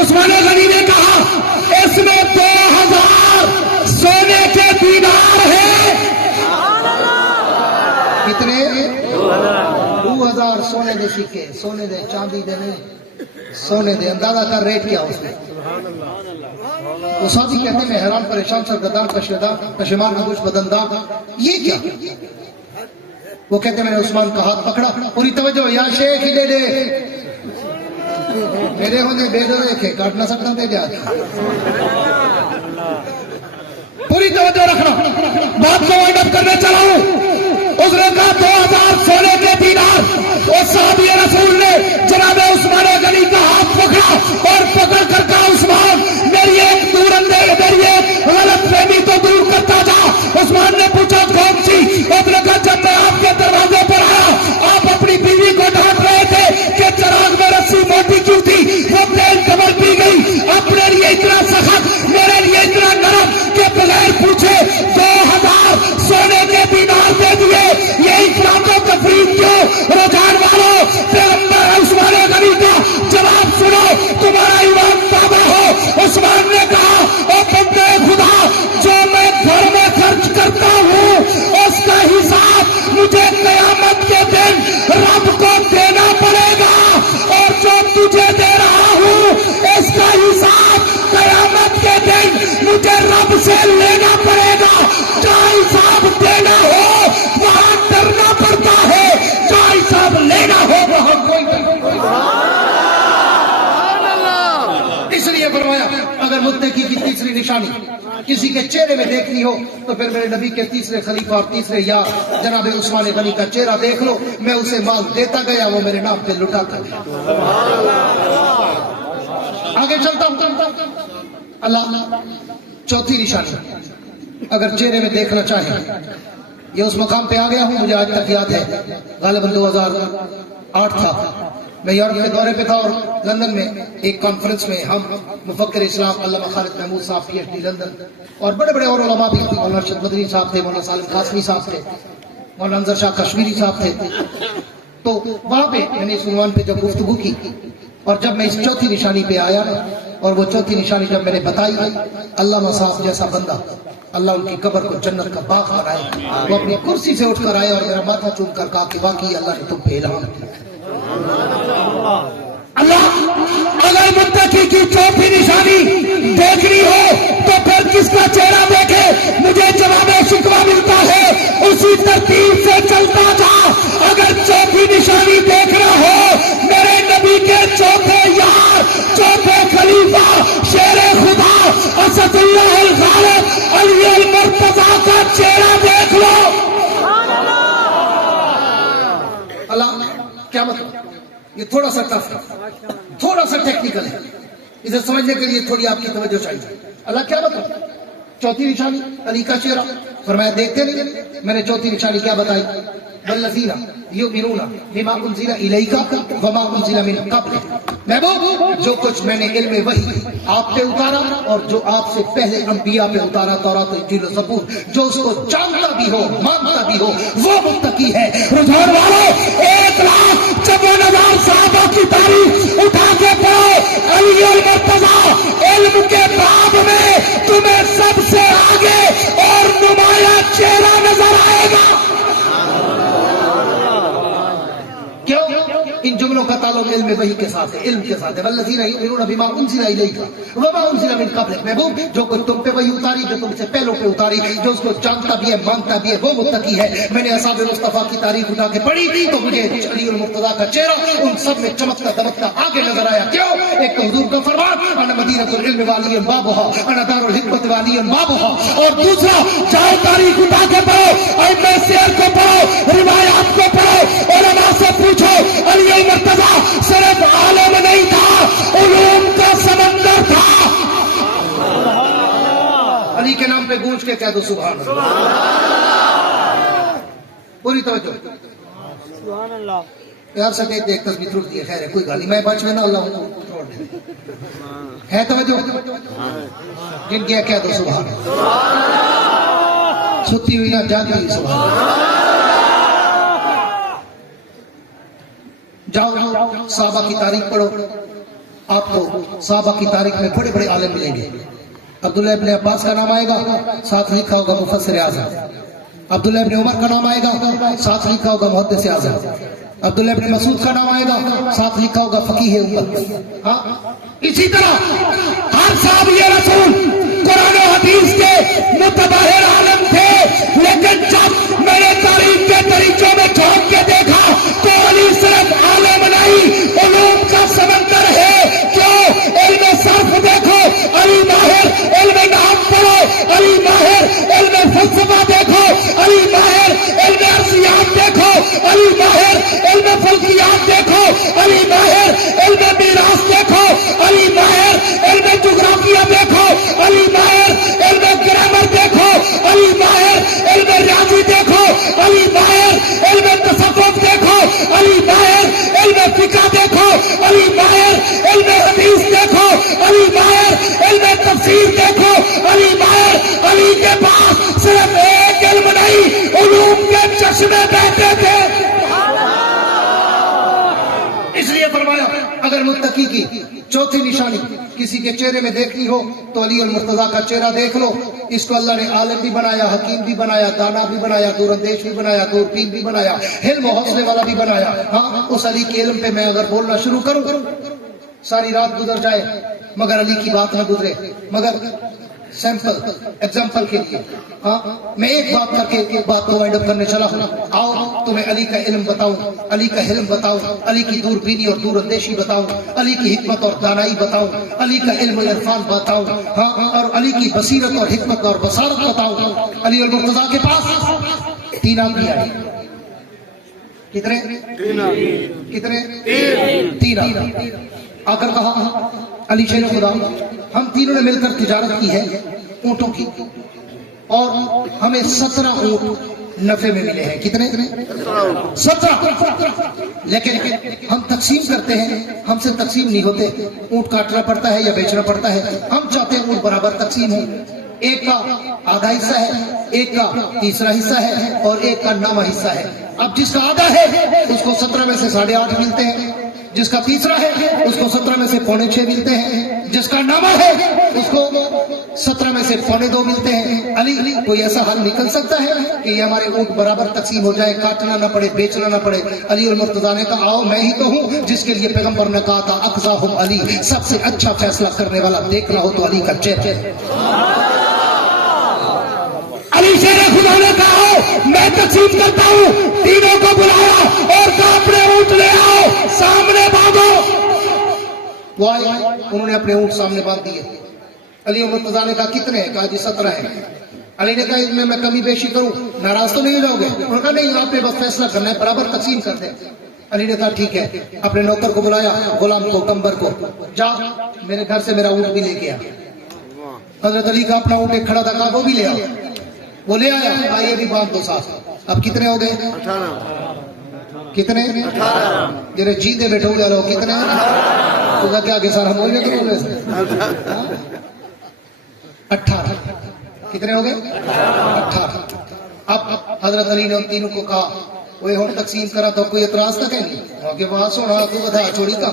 عثمان غنی نے کہا اس میں 2000 سونے کے دینار ہیں. کتنے؟ 2000 سونے دے سکے, سونے دے, چاندی دے نہیں, سونے دے. اندازہ کر ریٹ کیا اس نے. وہ صحابی کہتے میں حیران پریشان, سرگردان, پشیمان, نگوش بدندان, یہ کیا. وہ کہتے میں نے عثمان کا ہاتھ پکڑا. پوری توجہ, یا شیخ ہی دے دے, میرے ہونے بیدو دیکھے کاٹ نہ سکتا دے جا پوری توجہ رکھنا بات کو وائنڈ اپ کرنے چلا ہوں اس نے کہا 2000 سونے کے دینار اور صحابی رسول نے جناب عثمان غنی کا ہاتھ پکڑا اور پکڑ کر کہا عثمان میری ایک دور اندیش میری ایک غلط فہمی تو دور کرتا جا عثمان نے پوچھا کون سی اس نے کہا جب میں آپ کے دروازے پر آیا آپ اپنی بیوی کو ڈانٹ رہے تھے کہ چراغ میں رسی موٹی کیوں تھی وہ تیل ڈبل پی گئی اپنے لیے اتنا سخت میرے لیے اتنا نرم کہ بغیر پوچھے 2000 سونے کے دینار دے دیے یہ افراط و تفریط کیوں رجحان والوں پیغمبر عثمان غنی کا جواب سنو تمہارا ایمان تابع ہو عثمان نے کہا او بندے خدا جو میں گھر میں خرچ کرتا ہوں اس کا حساب مجھے قیامت کے دن رب کو دینا پڑے گا اور جو تجھے دے رہا ہوں اس کا حساب قیامت کے دن مجھے رب سے لینا پڑے گا جہاں حساب دینا ہو وہاں ڈرنا پڑتا ہے جہاں حساب لینا ہو وہاں کوئی اس لیے فرمایا اگر متقی کی تیسری نشانی کسی کے چہرے میں دیکھنی ہو تو پھر میرے نبی کے تیسرے خلیفہ اور تیسرے یار جناب عثمان غنی کا چہرہ دیکھ لو میں اسے مال دیتا گیا وہ میرے نام پہ لٹاتا گیا آگے چلتا ہوں اللہ چوتھی نشانی اگر چہرے میں دیکھنا چاہے یہ اس مقام پہ آ گیا ہوں مجھے آج تک یاد ہے غالباً 2008 تھا میں یورپ کے دورے پہ تھا اور لندن میں ایک کانفرنس میں ہم مفکر اسلام علامہ خالد محمود صاحب پی ایچ ڈی لندن اور بڑے بڑے اور علماء بھی مولانا ارشد مدنی صاحب تھے مولانا سالم قاسمی صاحب تھے مولانا انظر شاہ کشمیری صاحب تھے تو وہاں پہ میں نے اس عنوان پہ جب گفتگو کی اور جب میں اس چوتھی نشانی پہ آیا اور وہ چوتھی نشانی جب میں نے بتائی علامہ صاحب جیسا بندہ اللہ ان کی قبر کو جنت کا باغ بنائے وہ اپنی کرسی سے اٹھ کر آئے اور میرا ماتھا چوم کر کہا کہ واقعی اللہ نے تم پہ الہام کیا اللہ اگر متقی کی چوتھی نشانی دیکھنی ہو تو پھر کس کا چہرہ دیکھے مجھے جواب شکوہ ملتا ہے اسی ترتیب سے چلتا جا اگر چوتھی نشانی دیکھنا ہو میرے نبی کے چوتھے یار چوتھے خلیفہ شیر خدا اسد اللہ الغالب علی المرتضیٰ کا چہرہ دیکھ لو اللہ کیا مطلب یہ تھوڑا سا ٹف ہے تھوڑا سا ٹیکنیکل ہے اسے سمجھنے کے لیے تھوڑی آپ کی توجہ چاہیے اللہ کیا مطلب چوتھی نشانی علی کا چہرہ فرمایا دیکھتے نہیں میں نے چوتھی نشانی کیا بتائی والذین یؤمنون بما انزل الیک وما انزل من قبل محبوب جو کچھ میں نے علم وحی آپ پہ اتارا اور جو آپ سے پہلے انبیاء پہ اتارا تورات و انجیل و زبور جو اس کو جانتا بھی ہو مانتا بھی ہو وہ متقی ہے رجحان والوں 1,54,000 صحابہ کی تاریخ اٹھا کے پڑھو علی المرتضیٰ علم کے باب میں تمہیں سب سے آگے اور نمایاں چہرہ نظر آئے گا کیوں ان جملوں کا تعلق علم وحی کے ساتھ ہے علم کے ساتھ ہے والذین یؤمنون بما انزل الیک وما انزل من قبلک محبوب جو کوئی تم پہ وحی اتاری جو تم سے پہلوں پہ اتاری جو اس کو جانتا بھی ہے مانتا بھی ہے وہ متقی ہے میں نے اصحاب مصطفیٰ کی تعریف اٹھا کے پڑھی تو مجھے علی المرتضیٰ کا چہرہ ان سب میں چمکتا دمکتا آگے نظر آیا کیوں ایک تو حضور کا فرمان انا مدینۃ العلم والی بابها انا دار الحکمت والی بابها اور دوسرا جاؤ تاریخ اٹھا کے پڑھو ائمہ سیر کو پڑھو روایات کو پڑھو علماء سے پوچھو علی المرتضیٰ صرف عالم نہیں تھا علوم کا سمندر تھا علی کے نام پہ گونج کے کہہ دو سبحان اللہ پوری توجہ سبحان اللہ یار سکے ایک تصویر ٹوٹ دی ہے خیر ہے کوئی گالی میں بچ میں نا اللہ چھوڑ دے ہے توجہ جن کیا کہہ دو سبحان اللہ ستی ہوئی نہ جاتی ہوئی سبحان اللہ جاؤ صحابہ کی تاریخ پڑھو آپ کو صحابہ کی تاریخ میں بڑے بڑے عالم ملیں گے عبداللہ ابن عباس کا نام آئے گا ساتھ لکھا ہوگا مفسر اعظم عبداللہ ابن عمر کا نام آئے گا ساتھ لکھا ہوگا محدث اعظم عبداللہ ابن مسعود کا نام آئے گا ساتھ لکھا ہوگا فقیہ امت ہاں اسی طرح ہر صحابی رسول قرآن و حدیث کے متباہر عالم تھے لیکن جب میں نے تاریخ کے طریقوں میں جھانک کے دیکھا تو علی صرف عالم نہیں علوم کا سمندر ہے چشمے بہتے تھے. اس لیے فرمایا اگر متقی کی چوتھی نشانی کسی کے چہرے میں دیکھنی ہو تو علی المرتضیٰ کا چہرہ دیکھ لو. اس کو اللہ نے عالم بھی بنایا, حکیم بھی بنایا, دانا بھی بنایا, دور اندیش بھی بنایا, دوربین بھی بنایا, علم و حوصلے والا بھی بنایا. ہاں اس علی کے علم پہ میں اگر بولنا شروع کروں ساری رات گزر جائے مگر علی کی بات نہ گزرے. مگر سیمپل ایگزامپل کے لیے ہاں میں ایک بات کر کے ایک بات کو وائنڈ اپ کرنے چلا ہوں. آؤ تمہیں علی کا علم بتاؤں, علی کا حلم بتاؤں, علی کی دوربینی اور دور اندیشی بتاؤں, علی کی حکمت اور دانائی بتاؤں, علی کا علم و عرفان بتاؤں, ہاں اور علی کی بصیرت اور حکمت اور بصارت بتاؤں. علی المرتضیٰ کے پاس 3 آدمی آئے. کتنے؟ 3 آدمی آ کر کہا علی شیر خدا ہم تینوں نے مل کر تجارت کی ہے اونٹوں کی اور ہمیں 17 اونٹ نفع میں ملے ہیں. کتنے؟ 17. لیکن ہم تقسیم کرتے ہیں, ہم سے تقسیم نہیں ہوتے. اونٹ کاٹنا پڑتا ہے یا بیچنا پڑتا ہے. ہم چاہتے ہیں اونٹ برابر تقسیم ہو. ایک کا آدھا حصہ ہے, ایک کا تیسرا حصہ ہے اور ایک کا 9واں حصہ ہے. اب جس کا آدھا ہے اس کو 17 میں سے 8.5 ملتے ہیں, جس کا تیسرا ہے اس کو 17 میں سے 6.25 ملتے ہیں, جس کا 9واں ہے اس کو 17 میں سے 2.25 ملتے ہیں. علی کوئی ایسا حل نکل سکتا ہے کہ یہ ہمارے اونٹ برابر تقسیم ہو جائے, کاٹنا نہ پڑے, بیچنا نہ پڑے؟ علی المرتضیٰ نے کہا آؤ میں ہی تو ہوں جس کے لیے پیغمبر نے کہا تھا اقضاہم علی, سب سے اچھا فیصلہ کرنے والا دیکھنا ہو تو علی کا چہرہ. علی شیر خدا نے کہا میں تقسیم کرتا ہوں. تینوں کو بلایا اور کہا اپنے اونٹ لے آؤ, سامنے باندھو. وہ آئے, انہوں نے اپنے اونٹ سامنے باندھ دیے. علی المرتضیٰ نے کہا کتنے ہیں؟ کہا جی 17 ہیں. علی نے کہا اس میں کمی بیشی کروں ناراض تو نہیں ہو جاؤ گے؟ انہوں نے کہا نہیں, آپ نے بس فیصلہ کرنا ہے, برابر تقسیم کر دیں. علی نے کہا ٹھیک ہے. اپنے نوکر کو بلایا, غلام کو, کمبر کو, جا میرے گھر سے میرا اونٹ بھی لے کے آ. حضرت علی کا اپنا اونٹ ایک کھڑا تھا, کہا وہ بھی لے آؤ. وہ لے آیا. آئیے بھی باندھ دو ساتھ. اب کتنے ہو گئے؟ 18. کتنے؟ 18. جنہیں جیتے بیٹھو جا رہا ہو کتنے؟ تو کہا کیا کہ سر ہم ہوئے تو 18. کتنے ہو گئے؟ 18. اب حضرت علی نے ان تینوں کو کہا وہ ہوں تقسیم کرا تو کوئی اعتراض تک ہے نہیں کہ وہاں سونا کو بتا چھوڑی کا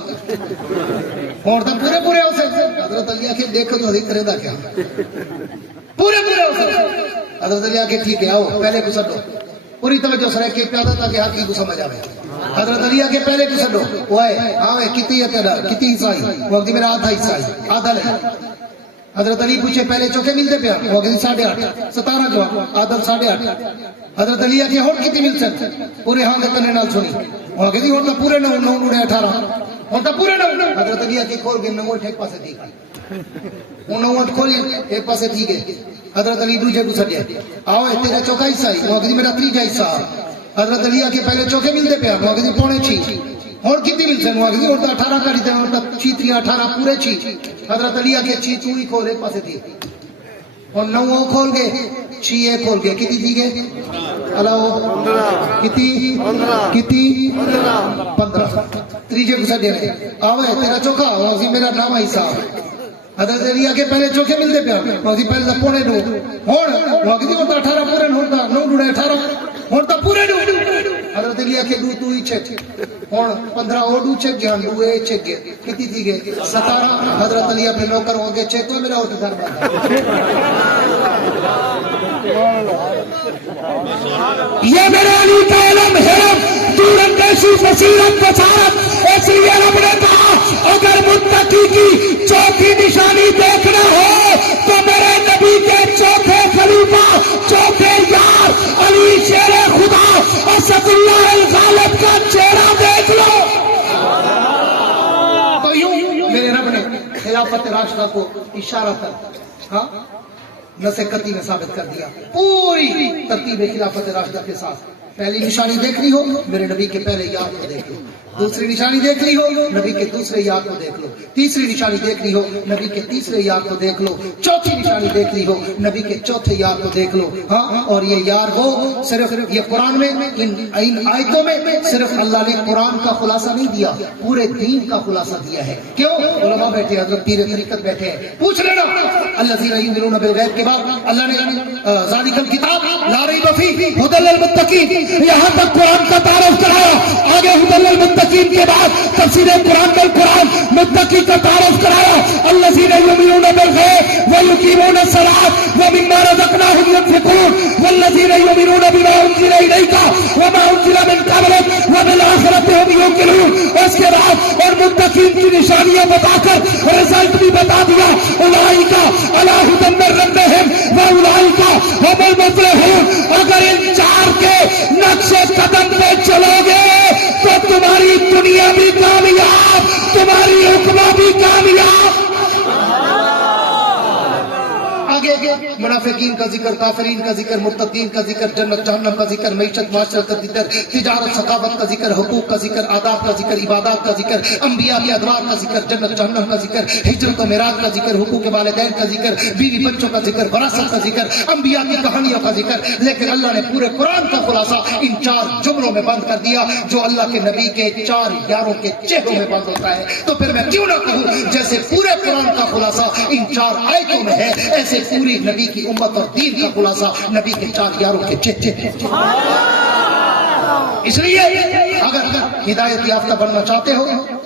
ہوں تو پورے پورے ہو سکتے. حضرت علی آ کے دیکھو تو حضرت کرے گا کیا پورے پورے ہو سکتے. حضرت علی آ کے ٹھیک ہے آؤ پہلے کو سڈو. پوری توجہ سر کے پیادہ تاکہ حقیق کو سمجھ آئے. حضرت علی آ کے پہلے کو سڈو. وہ ہے ہاں کتنی ہے تیرا, کتنی حصہ آئی؟ وہ وقت میرا آدھا حصہ آئی, آدھا لے. حضرت علی پوچھے پہلے چوکے ملتے پیا؟ وہ وقت 8.5. 17 جو آدھا 8.5. حضرت علی آ کے ہوں کتنی مل سکتے؟ پورے ہاں کرنے نال سنی. وہ وقت ہوں تو پورے 9 9 18 ہوں تو پورے 9. حضرت علی آ کے کھول کے 9 ایک پاسے ٹھیک ہے, وہ 9 کھولے ایک پاسے ٹھیک ہے. حضرت علی دوسرے کو سٹیا آؤ تیرا چوکا حصہ آئی. وہ وقت میرا 3 حصہ. حضرت علی آ کے پہلے چوکے ملتے پیا؟ وہ وقت 5.6 اور کتنی مل سکتے؟ وہ وقت 18 کا دیتے ہیں, 18 پورے 6. حضرت علی آ کے 6 تو ہی کھول ایک پاسے تھی اور 9 کھول گئے 6 کھول گئے. کتنی تھی گئے؟ کتنی 15. تیجے کو سٹیا آؤ تیرا چوکا, وہ میرا 9واں حصہ. حضرت علی آ کے پہلے چوکے ملتے پیا؟ پہلے 5.2 ہوں 18 پورے 9 ڈوڑے 18 ہوں تو پورے 2. حضرت علی آ کے 2 تو ہی چیک ہوں 15 اور 2 چیک گیا 2 چیک گئے. کتنی تھی گئے؟ 17. حضرت علی اپنے نوکر ہو گئے چیک کو میرا اٹھ گھر بند. یہ میرے علی کا علم ہے, دور اندیشی بصیرت بصارت. اس لیے رب نے کہا اگر متقی کی چوتھی نشانی دیکھنا ہو تو میرے نبی کے چوتھے خلیفہ, چوتھے یار علی شیر خدا اسد اللہ الغالب کا چہرہ دیکھ لو. تو یوں میرے رب نے خلافت راشدہ کو اشارہ کر ہاں نسقتی میں ثابت کر دیا. پوری ترتیب خلافت راشدہ کے ساتھ پہلی نشانی دیکھنی ہو میرے نبی کے پہلے یار کو دیکھ لو, دوسری نشانی دیکھنی ہو نبی کے دوسرے یار کو دیکھ لو, تیسری نشانی دیکھنی ہو نبی کے تیسرے یار کو دیکھ لو, چوتھی نشانی دیکھنی ہو نبی کے چوتھے یار کو دیکھ لو. ہاں اور یہ یار وہ صرف یہ قرآن میں ان آیتوں میں صرف اللہ نے قرآن کا خلاصہ نہیں دیا, پورے دین کا خلاصہ دیا ہے. کیوں؟ علماء بیٹھے, حضرت پیر طریقت بیٹھے ہیں, پوچھ لینا الذین یؤمنون بالغیب کے بعد اللہ نے ذالک الکتاب لا ریب فیہ ھدی للمتقین یہاں تک قرآن کا تعارف کرایا. آگے ہدی للمتقین کے بعد تفسیر قرآن بالقرآن متقی کا تعارف کرایا. الذین یؤمنون بالغیب ویقیمون الصلاۃ ومما رزقناہم ينفقون والذین یؤمنون بما انزل الیک وما انزل من قبلک وبالآخرۃ هم یوقنون. اس کے بعد اور متقین کی نشانیاں بتا کر رزلٹ بھی بتا دیا. اولئک علی ھدی من ربہم واولئک هم المفلحون. اگر ان چار کے نقش قدم پہ چلو گے تو تمہاری دنیا بھی کامیاب, تمہاری حکمہ بھی کامیاب. آگے منافقین کا ذکر, کافرین کا ذکر, مرتدین کا ذکر, جنت جہنم کا ذکر, معیشت معاشرت کا ذکر, تجارت ثقافت کا ذکر, حقوق کا ذکر, آداب کا ذکر, عبادات کا ذکر, انبیاء کے ادوار کا ذکر, جنت جہنم کا ذکر, ہجرت و معراج کا ذکر, حقوق والدین کا ذکر, بیوی بچوں کا ذکر, وراثت کا ذکر, انبیاء کی کہانیوں کا ذکر. لیکن اللہ نے پورے قرآن کا خلاصہ ان چار جملوں میں بند کر دیا جو اللہ کے نبی کے چار یاروں کے چہروں میں بند ہوتا ہے. تو پھر میں کیوں نہ کہوں جیسے پورے قرآن کا خلاصہ ان چار آیتوں میں ہے, ایسے پوری نبی کی امت اور دین کا خلاصہ نبی کے چار یاروں کے چہرے. اس لیے اگر ہدایت یافتہ بننا چاہتے ہو,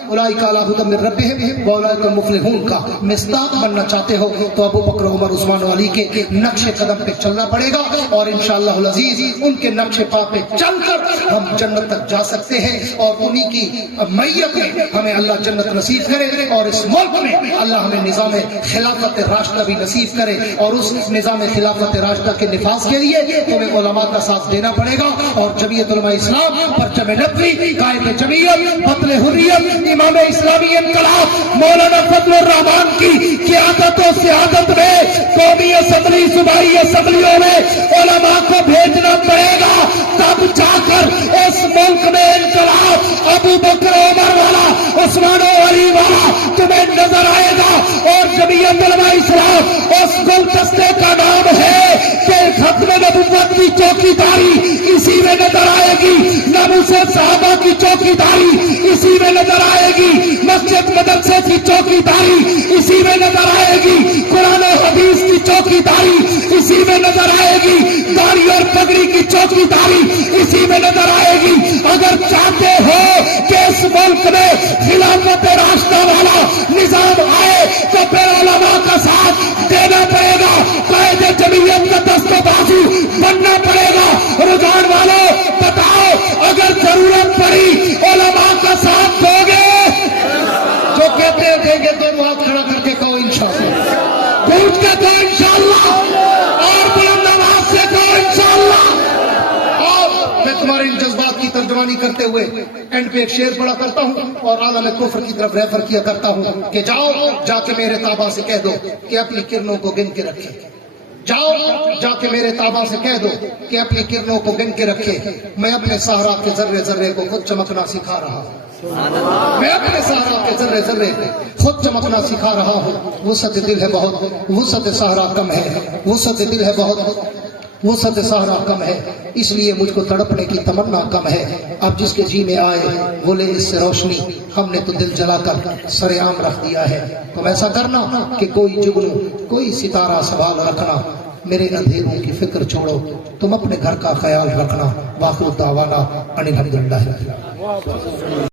اولئک علی ھدی من ربہم واولئک المفلحون کا مصداق بننا چاہتے ہو تو ابو بکر, عمر, عثمان و علی کے نقش قدم پہ چلنا پڑے گا. اور انشاءاللہ العزیز ان کے نقش پا پہ چل کر ہم جنت تک جا سکتے ہیں, اور انہی کی میت میں ہمیں اللہ جنت نصیب کرے, اور اس ملک میں اللہ ہمیں نظام خلافت راشدہ بھی نصیب کرے. اور اس نظام خلافت راشدہ کے نفاذ کے لیے تمہیں علماء کا ساتھ دینا پڑے گا. اور جمعیت علماء اسلام, پرچم نقوی, قائد جمعیت, بطل حریت, امام اسلامی انقلاب مولانا فضل الرحمان کی قیادت و سیادت میں قومی اسمبلی, صوبائی اسمبلیوں میں علماء کو بھیجنا پڑے گا. تب جا کر اس ملک میں انقلاب ابو بکر, عمر والا, عثمان و علی والا تمہیں نظر آئے گا. اور جمعیت علماء اسلام اس گلدستے کا نام ہے کہ ختم نبوت کی چوکی داری اسی میں نظر آئے گی, ناموس صحابہ کی چوکی داری اسی میں نظر آئے گی, مسجد مدرسے کی چوکی داری اسی میں نظر آئے گی, قرآن و حدیث کی چوکی داری اسی میں نظر آئے گی, داڑھی اور پگڑی کی چوکی داری اسی میں نظر آئے گی. اگر چاہتے ہو کہ اس ملک میں خلافت راشدہ والا نظام آئے تو پھر علماء کا ساتھ دینا پڑے گا, قائد جمعیت کا دست و بازو بننا پڑے گا. رجحان والوں بتاؤ, اگر ضرورت پڑی علماء کا ساتھ دو گے, جو کہتے ہیں دیں گے تو ہاتھ کھڑا کر کے کہو انشاءاللہ, پوچھ کے کہو انشاءاللہ, اور بلند آواز سے کہو انشاءاللہ. اور میں تمہارے ان جذبات کی ترجمانی کرتے ہوئے اینڈ پہ ایک شعر پڑھا کرتا ہوں اور عالم کفر کی طرف ریفر کیا کرتا ہوں کہ جاؤ جا کے میرے تابع سے کہہ دو کہ اپنی کرنوں کو گن کے رکھے. جاؤ جا کے میرے تابع سے کہہ دو کہ اپنی کرنوں کو گن کے رکھے. میں اپنے صحرا کے ذرے ذرے کو خود چمکنا سکھا رہا ہوں, میں اپنے صحرا کے ذرے ذرے خود چمکنا سکھا رہا ہوں. وسعت دل ہے بہت, وسعت صحرا کم ہے, وسعت دل ہے بہت, وسعت صحرا کم ہے, اس لیے مجھ کو تڑپنے کی تمنا کم ہے. اب جس کے جی میں آئے وہ لے اس سے روشنی, ہم نے تو دل جلا کر سر عام رکھ دیا ہے. تم ایسا کرنا کہ کوئی جگنو, کوئی ستارہ سنبھال رکھنا, میرے اندھیروں کی فکر چھوڑو, تم اپنے گھر کا خیال رکھنا. واخر دعوانا ان الحمدللہ.